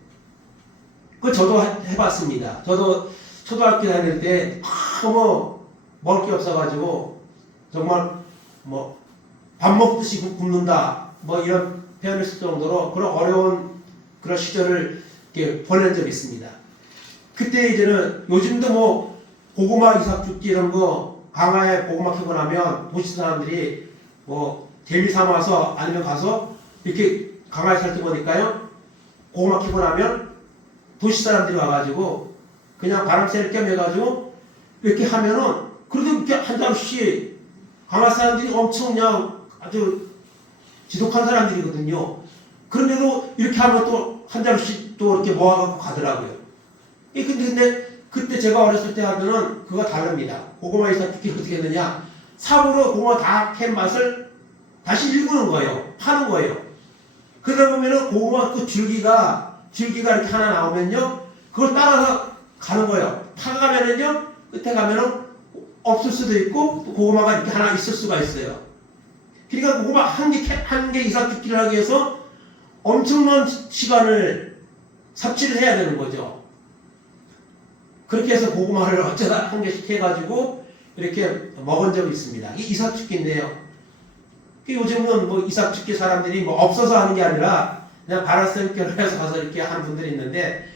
그거 저도 해봤습니다. 저도 초등학교 다닐 때 너무 먹을 게 없어가지고 정말 뭐 밥 먹듯이 굶는다 뭐 이런 표현을 쓸 정도로 그런 어려운 그런 시절을 이렇게 보낸 적이 있습니다. 그때 이제는 요즘도 뭐 고구마 이삭 죽기 이런 거 강화에 고구마 캐고 나면 도시 사람들이 뭐 재미 삼아서 아니면 가서 이렇게 강화에 살 때 보니까요, 고구마 캐고 나면 도시 사람들이 와가지고 그냥 바람 쐬를 겸 해가지고 이렇게 하면은 그래도 이렇게 한 자루씩 강화 사람들이 엄청 그냥 아주 지독한 사람들이거든요. 그런데도 이렇게 하면 또 한 자루씩 또 이렇게 모아갖고 가더라고요. 근데 그때 제가 어렸을 때 하면은 그거 다릅니다. 고구마 이삭 죽기 어떻게 했느냐? 삽으로 고구마 다 캔 맛을 다시 일구는 거예요. 파는 거예요. 그러다 보면은 고구마 그 줄기가 이렇게 하나 나오면요, 그걸 따라서 가는 거예요. 타가면은요, 끝에 가면은 없을 수도 있고, 또 고구마가 이렇게 하나 있을 수가 있어요. 그러니까 고구마 한 개 이상 죽기를 하기 위해서 엄청난 시간을 삽질을 해야 되는 거죠. 그렇게 해서 고구마를 어쩌다 한 개씩 해가지고 이렇게 먹은 적이 있습니다. 이게 이삭 죽기인데요. 요즘은 뭐 이삭 죽기 사람들이 뭐 없어서 하는 게 아니라 그냥 바라쌤결을 해서 가서 이렇게 하는 분들이 있는데,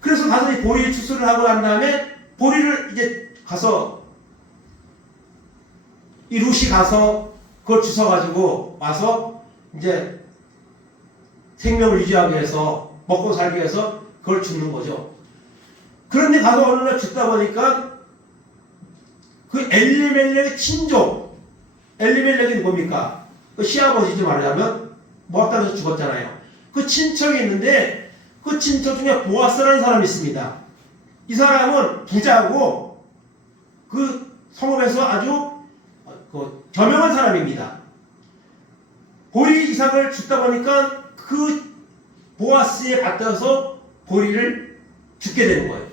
그래서 가서 이 보리 추수를 하고 난 다음에 보리를 이제 가서 이 룻이 가서 그걸 주워가지고 와서 이제 생명을 유지하기 위해서 먹고 살기 위해서 그걸 줍는 거죠. 그런데 가서 어느 날 죽다 보니까 그 엘리멜렉의 친족, 엘리멜렉이 뭡니까? 그 시아버지지 말하자면 모압 땅에서 죽었잖아요. 그 친척이 있는데 그 친척 중에 보아스라는 사람이 있습니다. 이 사람은 부자고 그 성읍에서 아주 저명한 사람입니다. 보리 이삭을 줍다 보니까 그 보아스에 받쳐서 보리를 줍게 되는 거예요.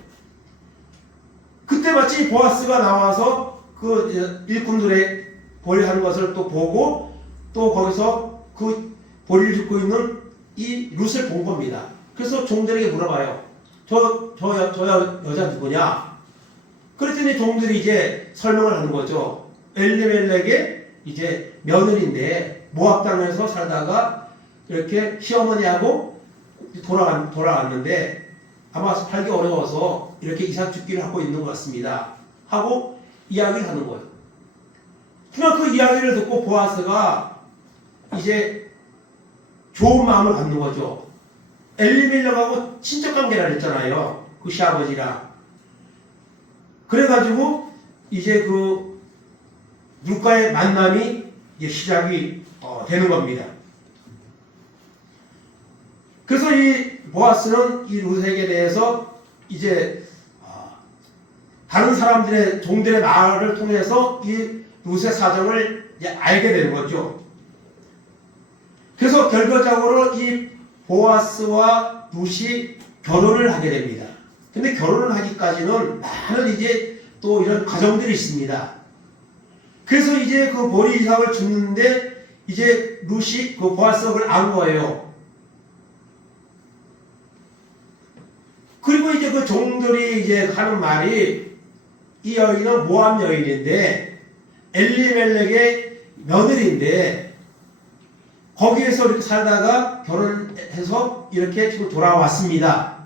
그때 마치 보아스가 나와서 그 일꾼들의 보리하는 것을 또 보고 또 거기서 그 보리를 줍고 있는 이 룻을 본 겁니다. 그래서 종들에게 물어봐요. 저 여자 누구냐? 그랬더니 종들이 이제 설명을 하는 거죠. 엘리멜렉의 이제 며느리인데 모압 땅에서 살다가 이렇게 시어머니하고 돌아왔는데 아마 살기 어려워서 이렇게 이삭 죽기를 하고 있는 것 같습니다. 하고 이야기를 하는 거예요. 그러나 그 이야기를 듣고 보아스가 이제 좋은 마음을 갖는 거죠. 엘리멜렉하고 친척 관계라 했잖아요. 그 시아버지랑. 그래가지고 이제 그 룻과의 만남이 이제 시작이 되는 겁니다. 그래서 이 보아스는 이 루세에게 대해서 이제 다른 사람들의 종들의 말을 통해서 이 루세 사정을 이제 알게 되는 거죠. 그래서 결과적으로 이 보아스와 룻이 결혼을 하게 됩니다. 근데 결혼을 하기까지는 많은 이제 또 이런 과정들이 있습니다. 그래서 이제 그 보리 이삭을 줍는데 이제 룻이 그 보아스가 그걸 안 거예요. 그리고 이제 그 종들이 이제 하는 말이 이 여인은 모압 여인인데 엘리멜렉의 며느리인데 거기에서 이렇게 살다가 결혼해서 이렇게 지금 돌아왔습니다.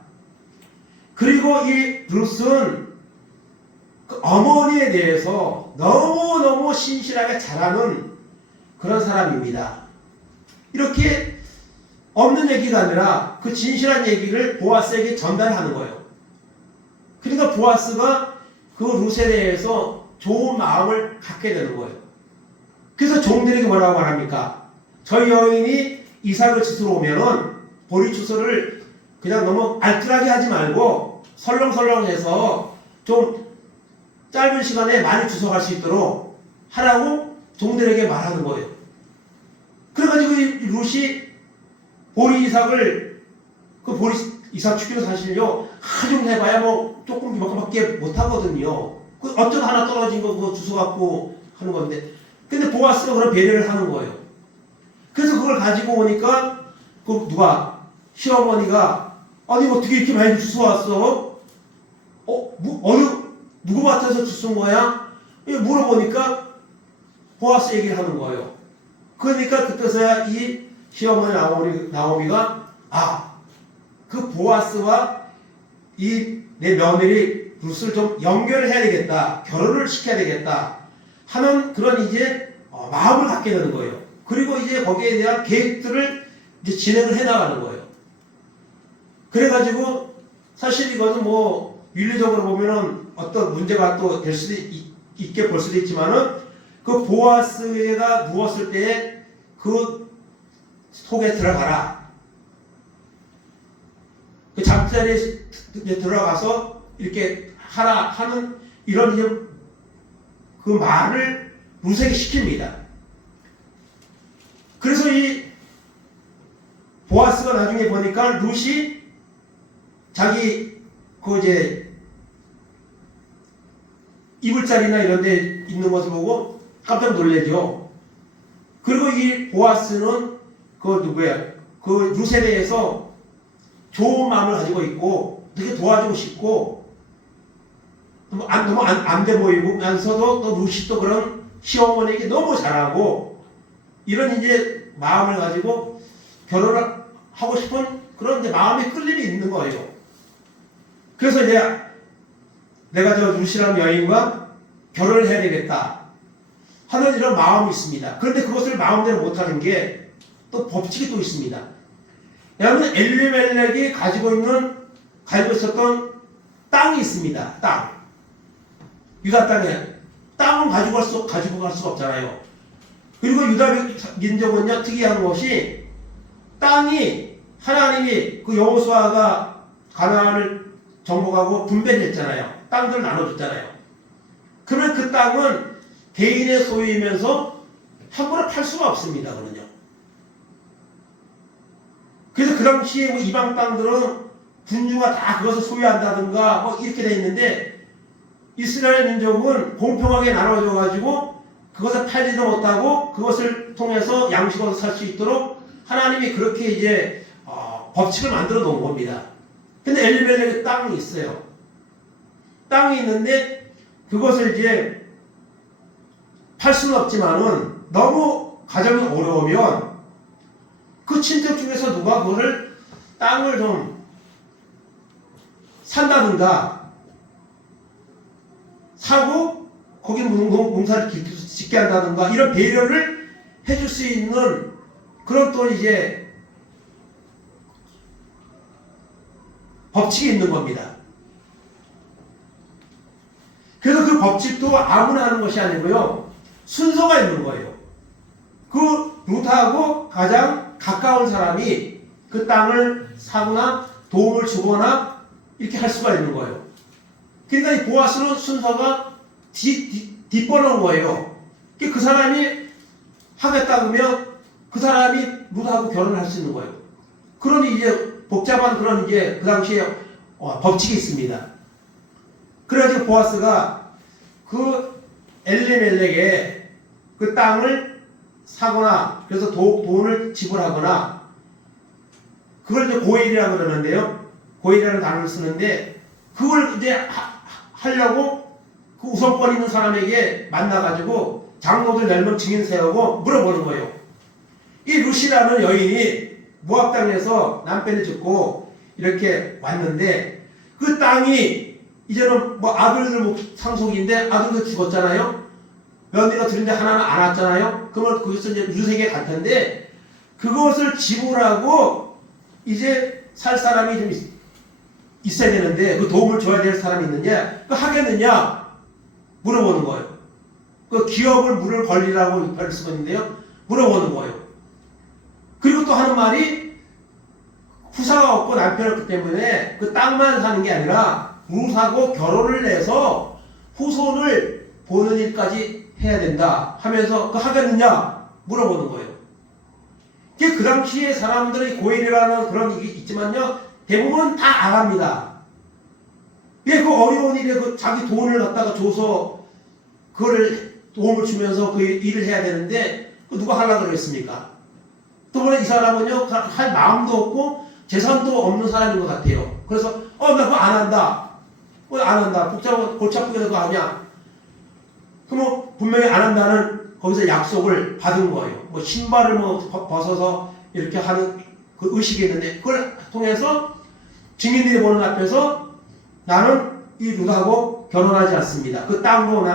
그리고 이 룻은 그 어머니에 대해서 너무너무 신실하게 잘하는 그런 사람입니다. 이렇게 없는 얘기가 아니라 그 진실한 얘기를 보아스에게 전달하는 거예요. 그러니까 보아스가 그 룻에 대해서 좋은 마음을 갖게 되는 거예요. 그래서 종들에게 뭐라고 말합니까? 저희 여인이 이삭을 주스러 오면은 보리 추수를 그냥 너무 알뜰하게 하지 말고 설렁설렁해서 좀 짧은 시간에 많이 주워갈 수 있도록 하라고 종들에게 말하는 거예요. 그래가지고 이 룻이 보리 이삭을 그 보리 이삭 축기는 사실요 하중 해봐야 뭐 조금 이만큼밖에 못하거든요. 그 어쩌다 하나 떨어진 거 그거 주워갖고 하는 건데 근데 보아스가 그런 배려를 하는 거예요. 그래서 그걸 가지고 오니까 그 누가 시어머니가 아니 어떻게 이렇게 많이 주워왔어? 누구 맡아서 주운 거야? 물어보니까 보아스 얘기를 하는 거예요. 그러니까 그때서야 이 시어머니 나오미가 그 보아스와 이 내 며느리 룻을 좀 연결을 해야 되겠다, 결혼을 시켜야 되겠다 하는 그런 이제 마음을 갖게 되는 거예요. 그리고 이제 거기에 대한 계획들을 이제 진행을 해 나가는 거예요. 그래가지고 사실 이것은 뭐 윤리적으로 보면은 어떤 문제가 또 될 수도 있게 볼 수도 있지만은 그 보아스가 누웠을 때에 그 속에 들어가라. 그 잠자리에 들어가서 이렇게 하라 하는 이런 이제 그 말을 룻에게 시킵니다. 그래서 이 보아스가 나중에 보니까 룻이 자기 그 이제 이불자리나 이런 데 있는 것을 보고 깜짝 놀래죠. 그리고 이 보아스는 그 누구야? 그 룻에 대해서 좋은 마음을 가지고 있고 되게 도와주고 싶고 너무 안 돼 보이면서도 또 룻이 또 그런 시어머니에게 너무 잘하고 이런 이제 마음을 가지고 결혼을 하고 싶은 그런 이제 마음의 끌림이 있는 거예요. 그래서 이제 내가 저 룻이라는 여인과 결혼을 해야 되겠다 하는 이런 마음이 있습니다. 그런데 그것을 마음대로 못하는 게 또 법칙이 또 있습니다. 여러분 엘리멜렉이 가지고 있었던 땅이 있습니다. 땅. 유다 땅에 땅은 가지고 갈 수가 없잖아요. 그리고 유다 민족은요 특이한 것이 땅이 하나님이 그 여호수아가 가나안을 정복하고 분배를 했잖아요. 땅들을 나눠줬잖아요. 그러면 그 땅은 개인의 소유이면서 함부로 팔 수가 없습니다. 그러죠. 그래서 그 당시에 뭐 이방 땅들은 군주가 다 그것을 소유한다든가 뭐 이렇게 돼 있는데 이스라엘 민족은 공평하게 나눠져 가지고 그것을 팔지도 못하고 그것을 통해서 양식으로 살 수 있도록 하나님이 그렇게 이제 법칙을 만들어 놓은 겁니다. 근데 엘리멜렉의 땅이 있어요. 땅이 있는데 그것을 이제 팔 수는 없지만은 너무 가정이 어려우면 그 친척 중에서 누가 그거를 땅을 좀 산다든가 사고 거기 농사를 짓게 한다든가 이런 배려를 해줄 수 있는 그런 또 이제 법칙이 있는 겁니다. 그래서 그 법칙도 아무나 하는 것이 아니고요. 순서가 있는 거예요. 그 룻하고 가장 가까운 사람이 그 땅을 사거나 도움을 주거나 이렇게 할 수가 있는 거예요. 그러니까 이 보아스는 순서가 뒷번호인 거예요. 그 사람이 하겠다 그러면 그 사람이 룻하고 결혼을 할 수 있는 거예요. 그러니 이제 복잡한 그런 이제 그 당시에 법칙이 있습니다. 그래가지고 보아스가 그 엘리멜렉에 그 땅을 사거나 그래서 돈을 지불하거나 그걸 이제 고일이라고 그러는데요. 고일이라는 단어를 쓰는데 그걸 이제 하려고 그 우선권 있는 사람에게 만나가지고 장로들 10명 증인 세우고 물어보는 거예요. 이 룻이라는 여인이 모압 땅에서 남편을 죽고 이렇게 왔는데 그 땅이 이제는 뭐 아들들 뭐 상속인데 아들들 죽었잖아요. 며느리가 들인데 하나는 안 왔잖아요. 그러면 거기서 이제 룻에게 갈 텐데 그것을 지불하고 이제 살 사람이 좀 있어야 되는데 그 도움을 줘야 될 사람이 있느냐? 그 하겠느냐? 물어보는 거예요. 그 기업을 물을 걸리라고 할 수가 있는데요. 물어보는 거예요. 그리고 또 하는 말이 후사가 없고 남편이 없기 때문에 그 땅만 사는 게 아니라 룻하고 결혼을 해서 후손을 보는 일까지 해야 된다 하면서 그 하겠느냐 물어보는 거예요. 그 당시에 사람들의 고일이라는 그런 일이 있지만요. 대부분 다 안 합니다. 왜 그 어려운 일에 그 자기 돈을 갖다가 줘서 그거를 도움을 주면서 그 일을 해야 되는데 그 누가 하려고 그랬습니까? 또 이 사람은요 할 마음도 없고 재산도 없는 사람인 것 같아요. 그래서 나 그거 안 한다. 안 한다. 복잡하고 골치 아프게 그거 하냐? 그럼 분명히 안 한다는 거기서 약속을 받은 거예요. 뭐 신발을 뭐 벗어서 이렇게 하는 그 의식이 있는데 그걸 통해서 증인들이 보는 앞에서 나는 이 룻하고 결혼하지 않습니다. 그 땅도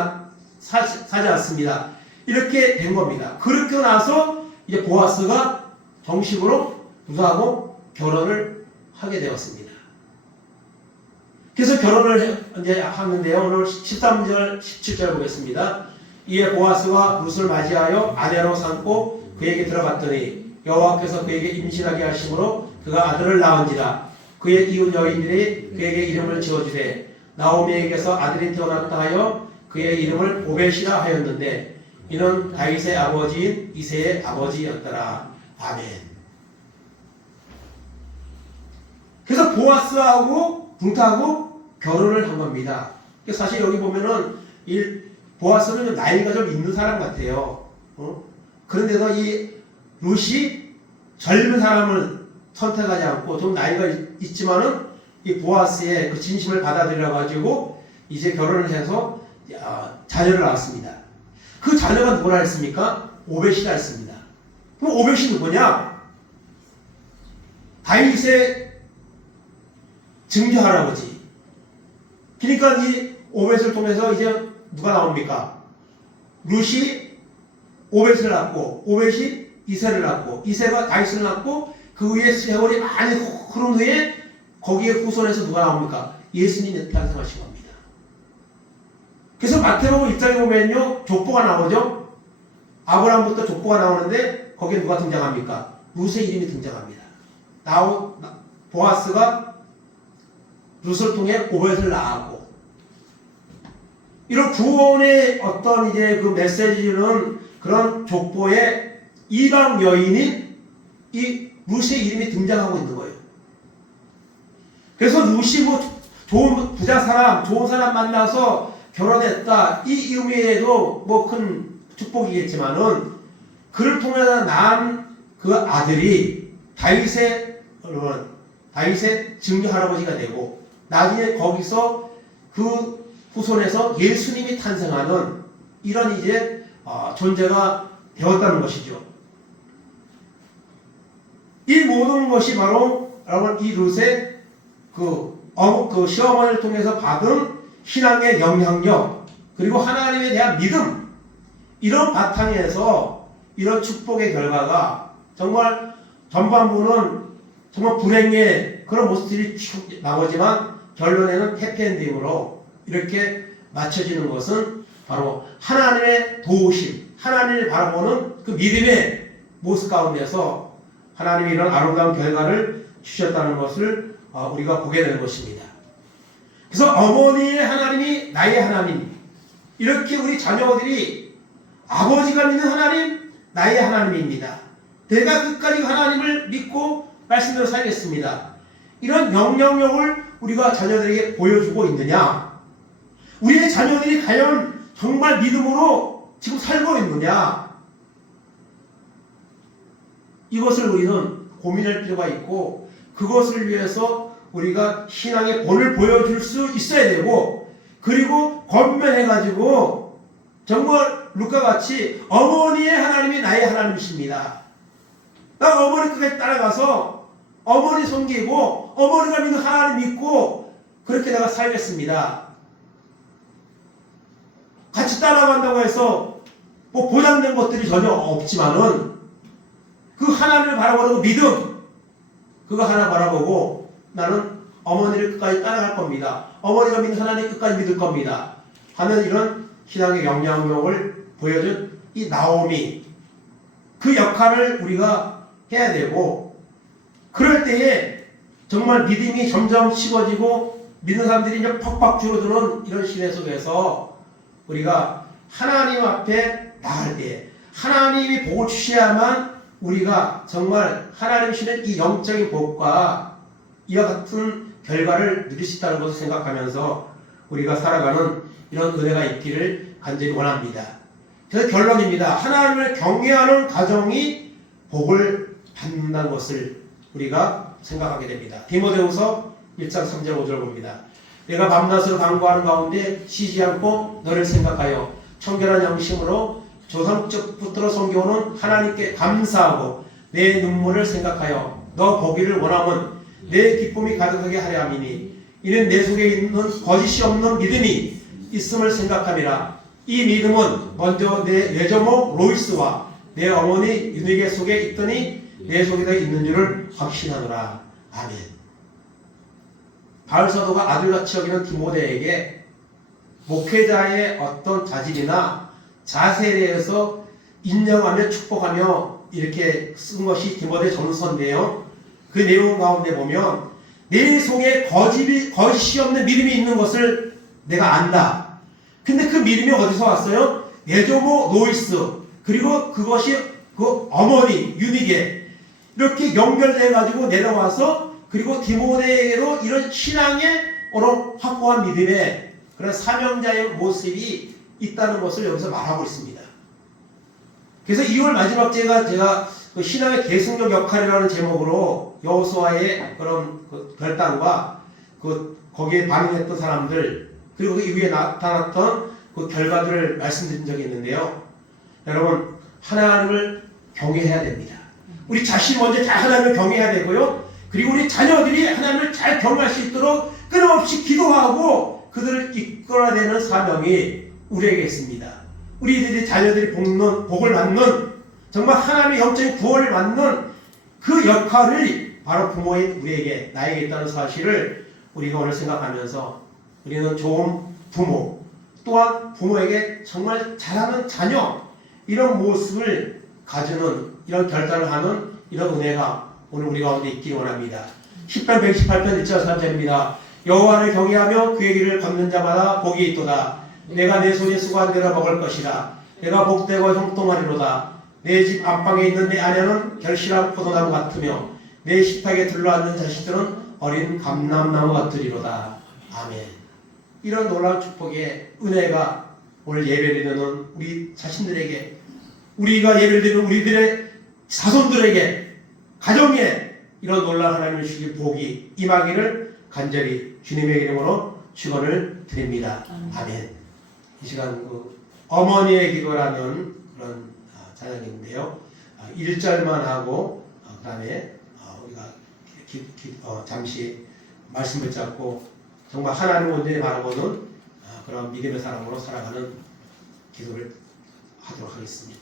사지 않습니다. 이렇게 된 겁니다. 그렇게 나서 이제 보아스가 정식으로 룻하고 결혼을 하게 되었습니다. 그래서 결혼을 이제 하는데요. 오늘 13절, 17절 보겠습니다. 이에 보아스가 룻을 맞이하여 아내로 삼고 그에게 들어갔더니 여호와께서 그에게 임신하게 하심으로 그가 아들을 낳은지라. 그의 이웃 여인들이 그에게 이름을 지어주되 나오미에게서 아들이 태어났다 하여 그의 이름을 오벳이라 하였는데 이는 다윗의 아버지인 이새의 아버지였더라. 아멘. 그래서 보아스하고 룻하고 결혼을 한 겁니다. 사실 여기 보면은 보아스는 나이가 좀 있는 사람 같아요. 그런데도 이 룻이 젊은 사람을 선택하지 않고 좀 나이가 있지만은 이 보아스의 그 진심을 받아들여 가지고 이제 결혼을 해서 자녀를 낳았습니다. 그 자녀가 누구라 했습니까? 오벳이라 했습니다. 그럼 오벳이 누구냐? 다윗의 증조 할아버지. 그러니까 이 오벳을 통해서 이제 누가 나옵니까? 룻이 오벳을 낳고 오벳이 이새를 낳고 이새가 다윗을 낳고 그 후에 세월이 많이 흐른 후에 거기에 후손에서 누가 나옵니까? 예수님이 탄생하신 겁니다. 그래서 마태복음 1장에 보면요 족보가 나오죠. 아브라함부터 족보가 나오는데 거기에 누가 등장합니까? 룻의 이름이 등장합니다. 보아스가 룻을 통해 오벳을 낳았고 이런 구원의 어떤 이제 그 메시지는 그런 족보에 이방 여인인 이 룻의 이름이 등장하고 있는 거예요. 그래서 룻이 뭐 좋은 부자 사람, 좋은 사람 만나서 결혼했다 이 의미에도 뭐 큰 축복이겠지만은 그를 통해서 낳은 그 아들이 다윗의 증조 할아버지가 되고 나중에 거기서 그 후손에서 예수님이 탄생하는 이런 이제 존재가 되었다는 것이죠. 이 모든 것이 바로 여러분 이 룻의 그 시어머니를 통해서 받은 신앙의 영향력 그리고 하나님에 대한 믿음 이런 바탕에서 이런 축복의 결과가 정말 전반부는 정말 불행의 그런 모습들이 쭉 나오지만 결론에는 해피엔딩으로 이렇게 맞춰지는 것은 바로 하나님의 도우심, 하나님을 바라보는 그 믿음의 모습 가운데서 하나님이 이런 아름다운 결과를 주셨다는 것을 우리가 보게 되는 것입니다. 그래서 어머니의 하나님이 나의 하나님, 이렇게 우리 자녀들이 아버지가 믿는 하나님, 나의 하나님입니다. 내가 끝까지 하나님을 믿고 말씀대로 살겠습니다. 이런 명령력을 우리가 자녀들에게 보여주고 있느냐? 우리의 자녀들이 과연 정말 믿음으로 지금 살고 있느냐? 이것을 우리는 고민할 필요가 있고, 그것을 위해서 우리가 신앙의 본을 보여줄 수 있어야 되고, 그리고 권면해가지고 정말 루카같이 어머니의 하나님이 나의 하나님이십니다. 나 어머니 끝까지 따라가서 어머니 섬기고 어머니가 믿는 하나님 믿고 그렇게 내가 살겠습니다. 같이 따라간다고 해서 뭐 보장된 것들이 전혀 없지만은 그 하나님을 바라보는 믿음, 그거 하나 바라보고 나는 어머니를 끝까지 따라갈 겁니다. 어머니가 믿는 하나님 끝까지 믿을 겁니다. 하는 이런 신앙의 영향력을 보여준 이 나오미, 그 역할을 우리가 해야 되고, 그럴 때에 정말 믿음이 점점 식어지고 믿는 사람들이 이제 팍팍 줄어드는 이런 시대 속에서 우리가 하나님 앞에 나갈 때 하나님이 복을 주셔야만 우리가 정말 하나님 주시는 이 영적인 복과 이와 같은 결과를 누릴 수 있다는 것을 생각하면서 우리가 살아가는 이런 은혜가 있기를 간절히 원합니다. 그래서 결론입니다. 하나님을 경외하는 가정이 복을 받는다는 것을 우리가 생각하게 됩니다. 디모데후서 1장 3절 5절 봅니다. 내가 밤낮으로 간구하는 가운데 쉬지 않고 너를 생각하여 청결한 양심으로 조상적부터 섬겨오는 하나님께 감사하고 내 눈물을 생각하여 너 보기를 원하면 내 기쁨이 가득하게 하려 함이니 이는 내 속에 있는 거짓이 없는 믿음이 있음을 생각함이라. 이 믿음은 먼저 내 외조모 로이스와 내 어머니 유니게 속에 있더니 내 속에도 있는 줄을 확신하노라. 아멘. 바울 사도가 아들같이 여기는 디모데에게 목회자의 어떤 자질이나 자세에 대해서 인정하며 축복하며 이렇게 쓴 것이 디모데 전서인데요. 그 내용 가운데 보면 내 속에 거짓이 없는 믿음이 있는 것을 내가 안다. 근데 그 믿음이 어디서 왔어요? 내조모 노이스, 그리고 그것이 그 어머니 유니게 이렇게 연결돼 가지고 내려와서 그리고 디모데에게로 이런 신앙의 확고한 믿음의 그런 사명자의 모습이 있다는 것을 여기서 말하고 있습니다. 그래서 2월 마지막 제가 그 신앙의 계승적 역할이라는 제목으로 여호수아의 그런 그 결단과 거기에 반응했던 사람들, 그리고 그 이후에 나타났던 그 결과들을 말씀드린 적이 있는데요. 여러분, 하나님을 경외해야 됩니다. 우리 자신 먼저 잘 하나님을 경외해야 되고요. 그리고 우리 자녀들이 하나님을 잘 경외할 수 있도록 끊임없이 기도하고 그들을 이끌어내는 사명이 우리에게 있습니다. 우리들이 자녀들이 복을 받는, 정말 하나님의 영적인 구원을 받는 그 역할을 바로 부모인 우리에게, 나에게 있다는 사실을 우리가 오늘 생각하면서 우리는 좋은 부모, 또한 부모에게 정말 잘하는 자녀, 이런 모습을 가지는, 이런 결단을 하는 이런 은혜가 오늘 우리 가운데 있기를 원합니다. 10편 118편 1절 3절입니다. 여호와를 경외하며 그의 길을 걷는 자마다 복이 있도다. 내가 내 손이 수고한 대로 먹을 것이라. 내가 복되고 형통하리로다. 내 집 안방에 있는 내 아내는 결실한 포도나무 같으며 내 식탁에 들러앉는 자식들은 어린 감람나무 같으리로다. 아멘. 이런 놀라운 축복의 은혜가 오늘 예배를 드리는 우리 자신들에게, 우리가 예배를 드리는 우리들의 자손들에게, 가정에 이런 놀라운 하나님의 주신 복이 임하기를 간절히 주님의 이름으로 축원을 드립니다. 아멘. 이 시간 어머니의 기도라는 그런 찬양인데요. 1절만 하고 그 다음에 우리가 잠시 말씀을 잡고 정말 하나님을 온전히 바라보는 그런 믿음의 사람으로 살아가는 기도를 하도록 하겠습니다.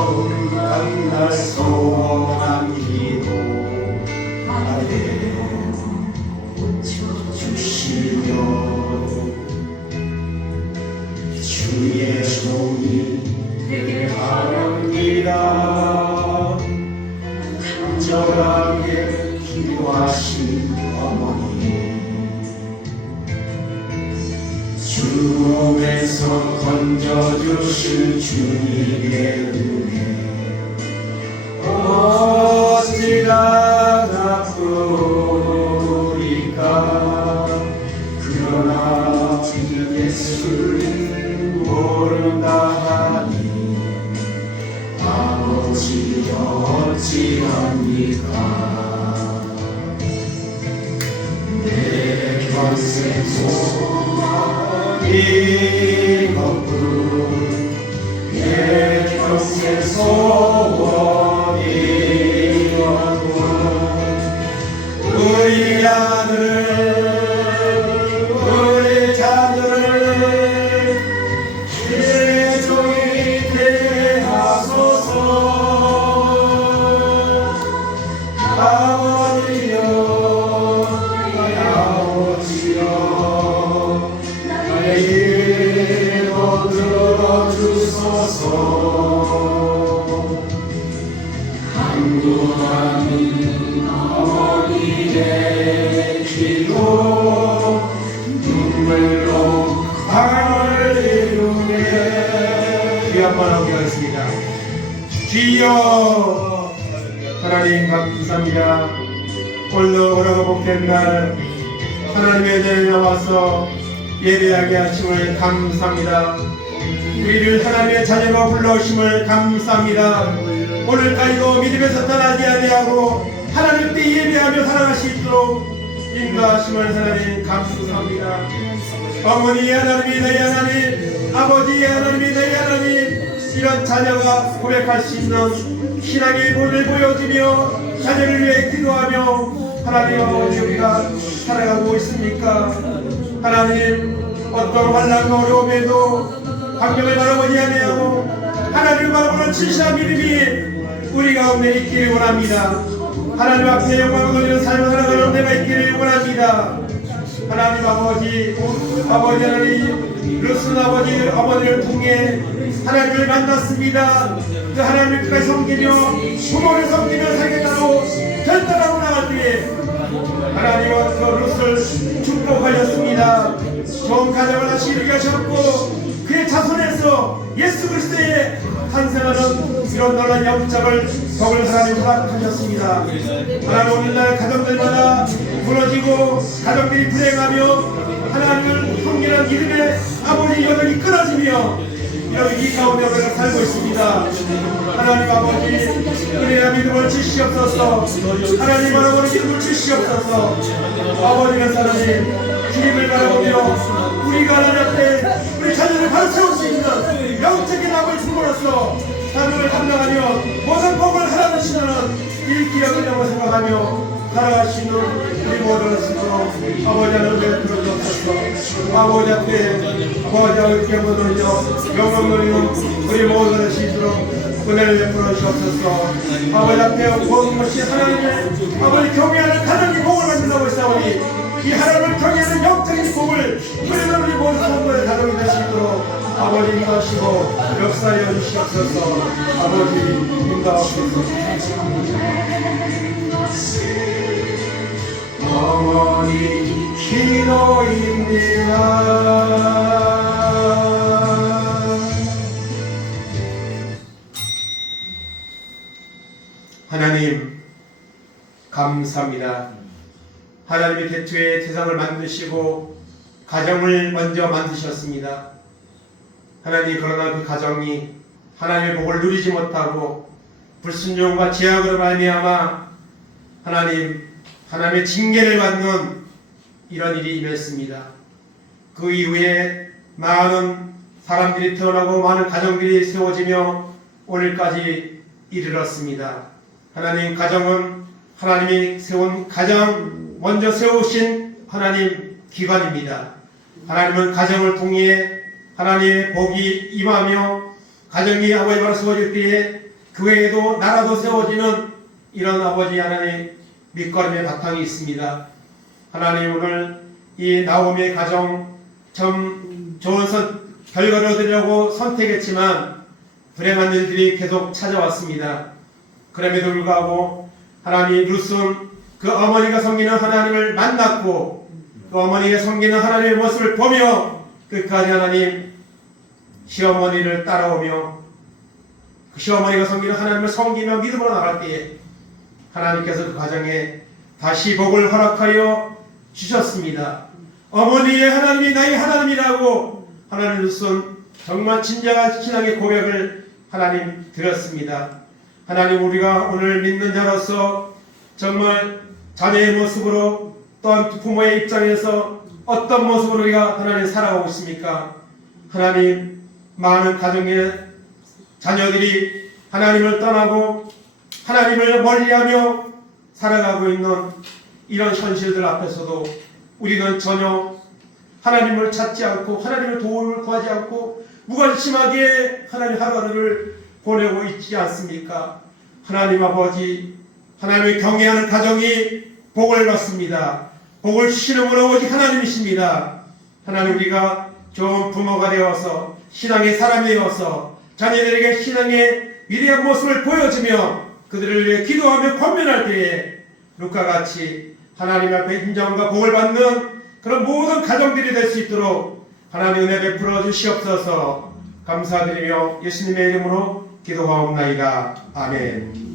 거룩한 소원한 기도 아래 주시며 주의 종이 되게 하옵니다. 간절하게 기도하신 어머니 죽음에서 건져주실 주님의 은혜 어찌나 나쁘리까. 그러나 예수를 모른다 하니 아버지여 어찌합니까. 내 평생 소원이 것뿐 내 평생 소원이 것뿐 우리 아들을 우리 자녀를 주의 종이 되게 하소서. 아버지여 아버지여 나의 기도 들어주소서. 간구하는 어머니의 기도 눈물로 방을 이루네. 귀 한번 하고 가겠습니다. 주여 하나님 감사합니다. 오늘도 오라고 복된 날 하나님의 자리에 나와서 예배하게 하심을 감사합니다. 우리를 하나님의 자녀가 불러오심을 감사합니다. 오늘까지도 믿음에서 떠나지 아니하고 하나님 께 예배하며 살아갈 수 있도록 인도하심을 하나님 감사합니다. 어머니 하나님이 너희 하나님, 아버지 하나님이 너희 하나님, 이런 자녀가 고백할 수 있는 신앙의 본을 보여주며 자녀를 위해 기도하며 하나님 아버지 우리가 살아가고 있습니까? 하나님 어떤 환난 어려움에도 환경을 바라보지 아니하고 하나님을 바라보는 진실한 믿음이 우리 가운데 있기를 원합니다. 하나님 앞에 영광을 돌리는 삶을 살아가는 내가 있기를 원합니다. 하나님 아버지 하나님 루스 아버지 어머니를 통해 하나님을 만났습니다. 그 하나님을 끝까지 섬기며 부모를 섬기며 살겠다고 결단하고 나갈 때에 하나님은 그 루스를 축복하셨습니다. 좋은 가정을 하시게 하셨고 그의 자손에서 예수 그리스도의 탄생하는 이런 놀라운 영적을 덕을 하나님 허락하셨습니다. 하나님 오늘날 가정들마다 무너지고 가정들이 불행하며 하나님을 섬기는 믿음의 아버지 여정이 끊어지며 이런 이 가운데 우리가 살고 있습니다. 하나님 아버지 은혜와 믿음을 주시옵소서. 하나님 바라보는 믿음을 주시옵소서. 아버지는 하나님 주님을 바라보며 우리가 하나님 앞에 우리 자녀를 바로 세울 수 있는 영적인 나무의 부모로서 사명을 감당하며 모든 복을 하나님 주시는 일기력을 영어 생각하며 살아가시는 우리 모든 스스로 아버지 하나님을 들어주옵소서. 아버지 앞에 아버지 하나님께 모든 영광 돌리는 우리 모든 시도록 은혜를 베풀어 주옵소서. 아버지 앞에 모든 것이 하나님의 아버지 경외하는 가정이 복을 만들고 있사오니 이 하나님을 경외하는 영적인 복을 우리는 우리 모든 성도의 가정이 되시도록 아버지 인도하시고 역사하여 주시옵소서. 아버지 인도하옵소서. 어머니 기도입니다. 하나님 감사합니다. 하나님이 태초에 세상을 만드시고 가정을 먼저 만드셨습니다. 하나님 그러나 그 가정이 하나님의 복을 누리지 못하고 불순종과 제약으로 말미암아 하나님의 징계를 받는 이런 일이 임했습니다. 그 이후에 많은 사람들이 태어나고 많은 가정들이 세워지며 오늘까지 이르렀습니다. 하나님 가정은 하나님이 세운 가장 먼저 세우신 하나님 기관입니다. 하나님은 가정을 통해 하나님의 복이 임하며 가정이 아버지 바로 세워질 때에 교회도 나라도 세워지는 이런 아버지 하나님 밑거름의 바탕이 있습니다. 하나님 오늘 이 나오미의 가정 참 좋은 결과를 얻으려고 선택했지만 불행한 일들이 계속 찾아왔습니다. 그럼에도 불구하고 하나님 룻은 그 어머니가 섬기는 하나님을 만났고 그 어머니가 섬기는 하나님의 모습을 보며 끝까지 하나님 시어머니를 따라오며 그 시어머니가 섬기는 하나님을 섬기며 믿음으로 나갈 때에 하나님께서 그 가정에 다시 복을 허락하여 주셨습니다. 어머니의 하나님이 나의 하나님이라고 하나님 룻은 정말 진정한 신앙의 고백을 하나님 드렸습니다. 하나님 우리가 오늘 믿는 자로서 정말 자녀의 모습으로 또한 부모의 입장에서 어떤 모습으로 우리가 하나님 살아가고 있습니까? 하나님 많은 가정의 자녀들이 하나님을 떠나고 하나님을 멀리하며 살아가고 있는 이런 현실들 앞에서도 우리는 전혀 하나님을 찾지 않고 하나님의 도움을 구하지 않고 무관심하게 하나님 하루하루를 보내고 있지 않습니까? 하나님 아버지 하나님을 경외하는 가정이 복을 받습니다. 복을 주시는 분은 오직 하나님이십니다. 하나님 우리가 좋은 부모가 되어서 신앙의 사람이 되어서 자녀들에게 신앙의 위대한 모습을 보여주며 그들을 위해 기도하며 권면할 때에 루카 같이 하나님 앞에 인정과 복을 받는 그런 모든 가정들이 될 수 있도록 하나님 은혜 베풀어 주시옵소서. 감사드리며 예수님의 이름으로 기도하옵나이다. 아멘.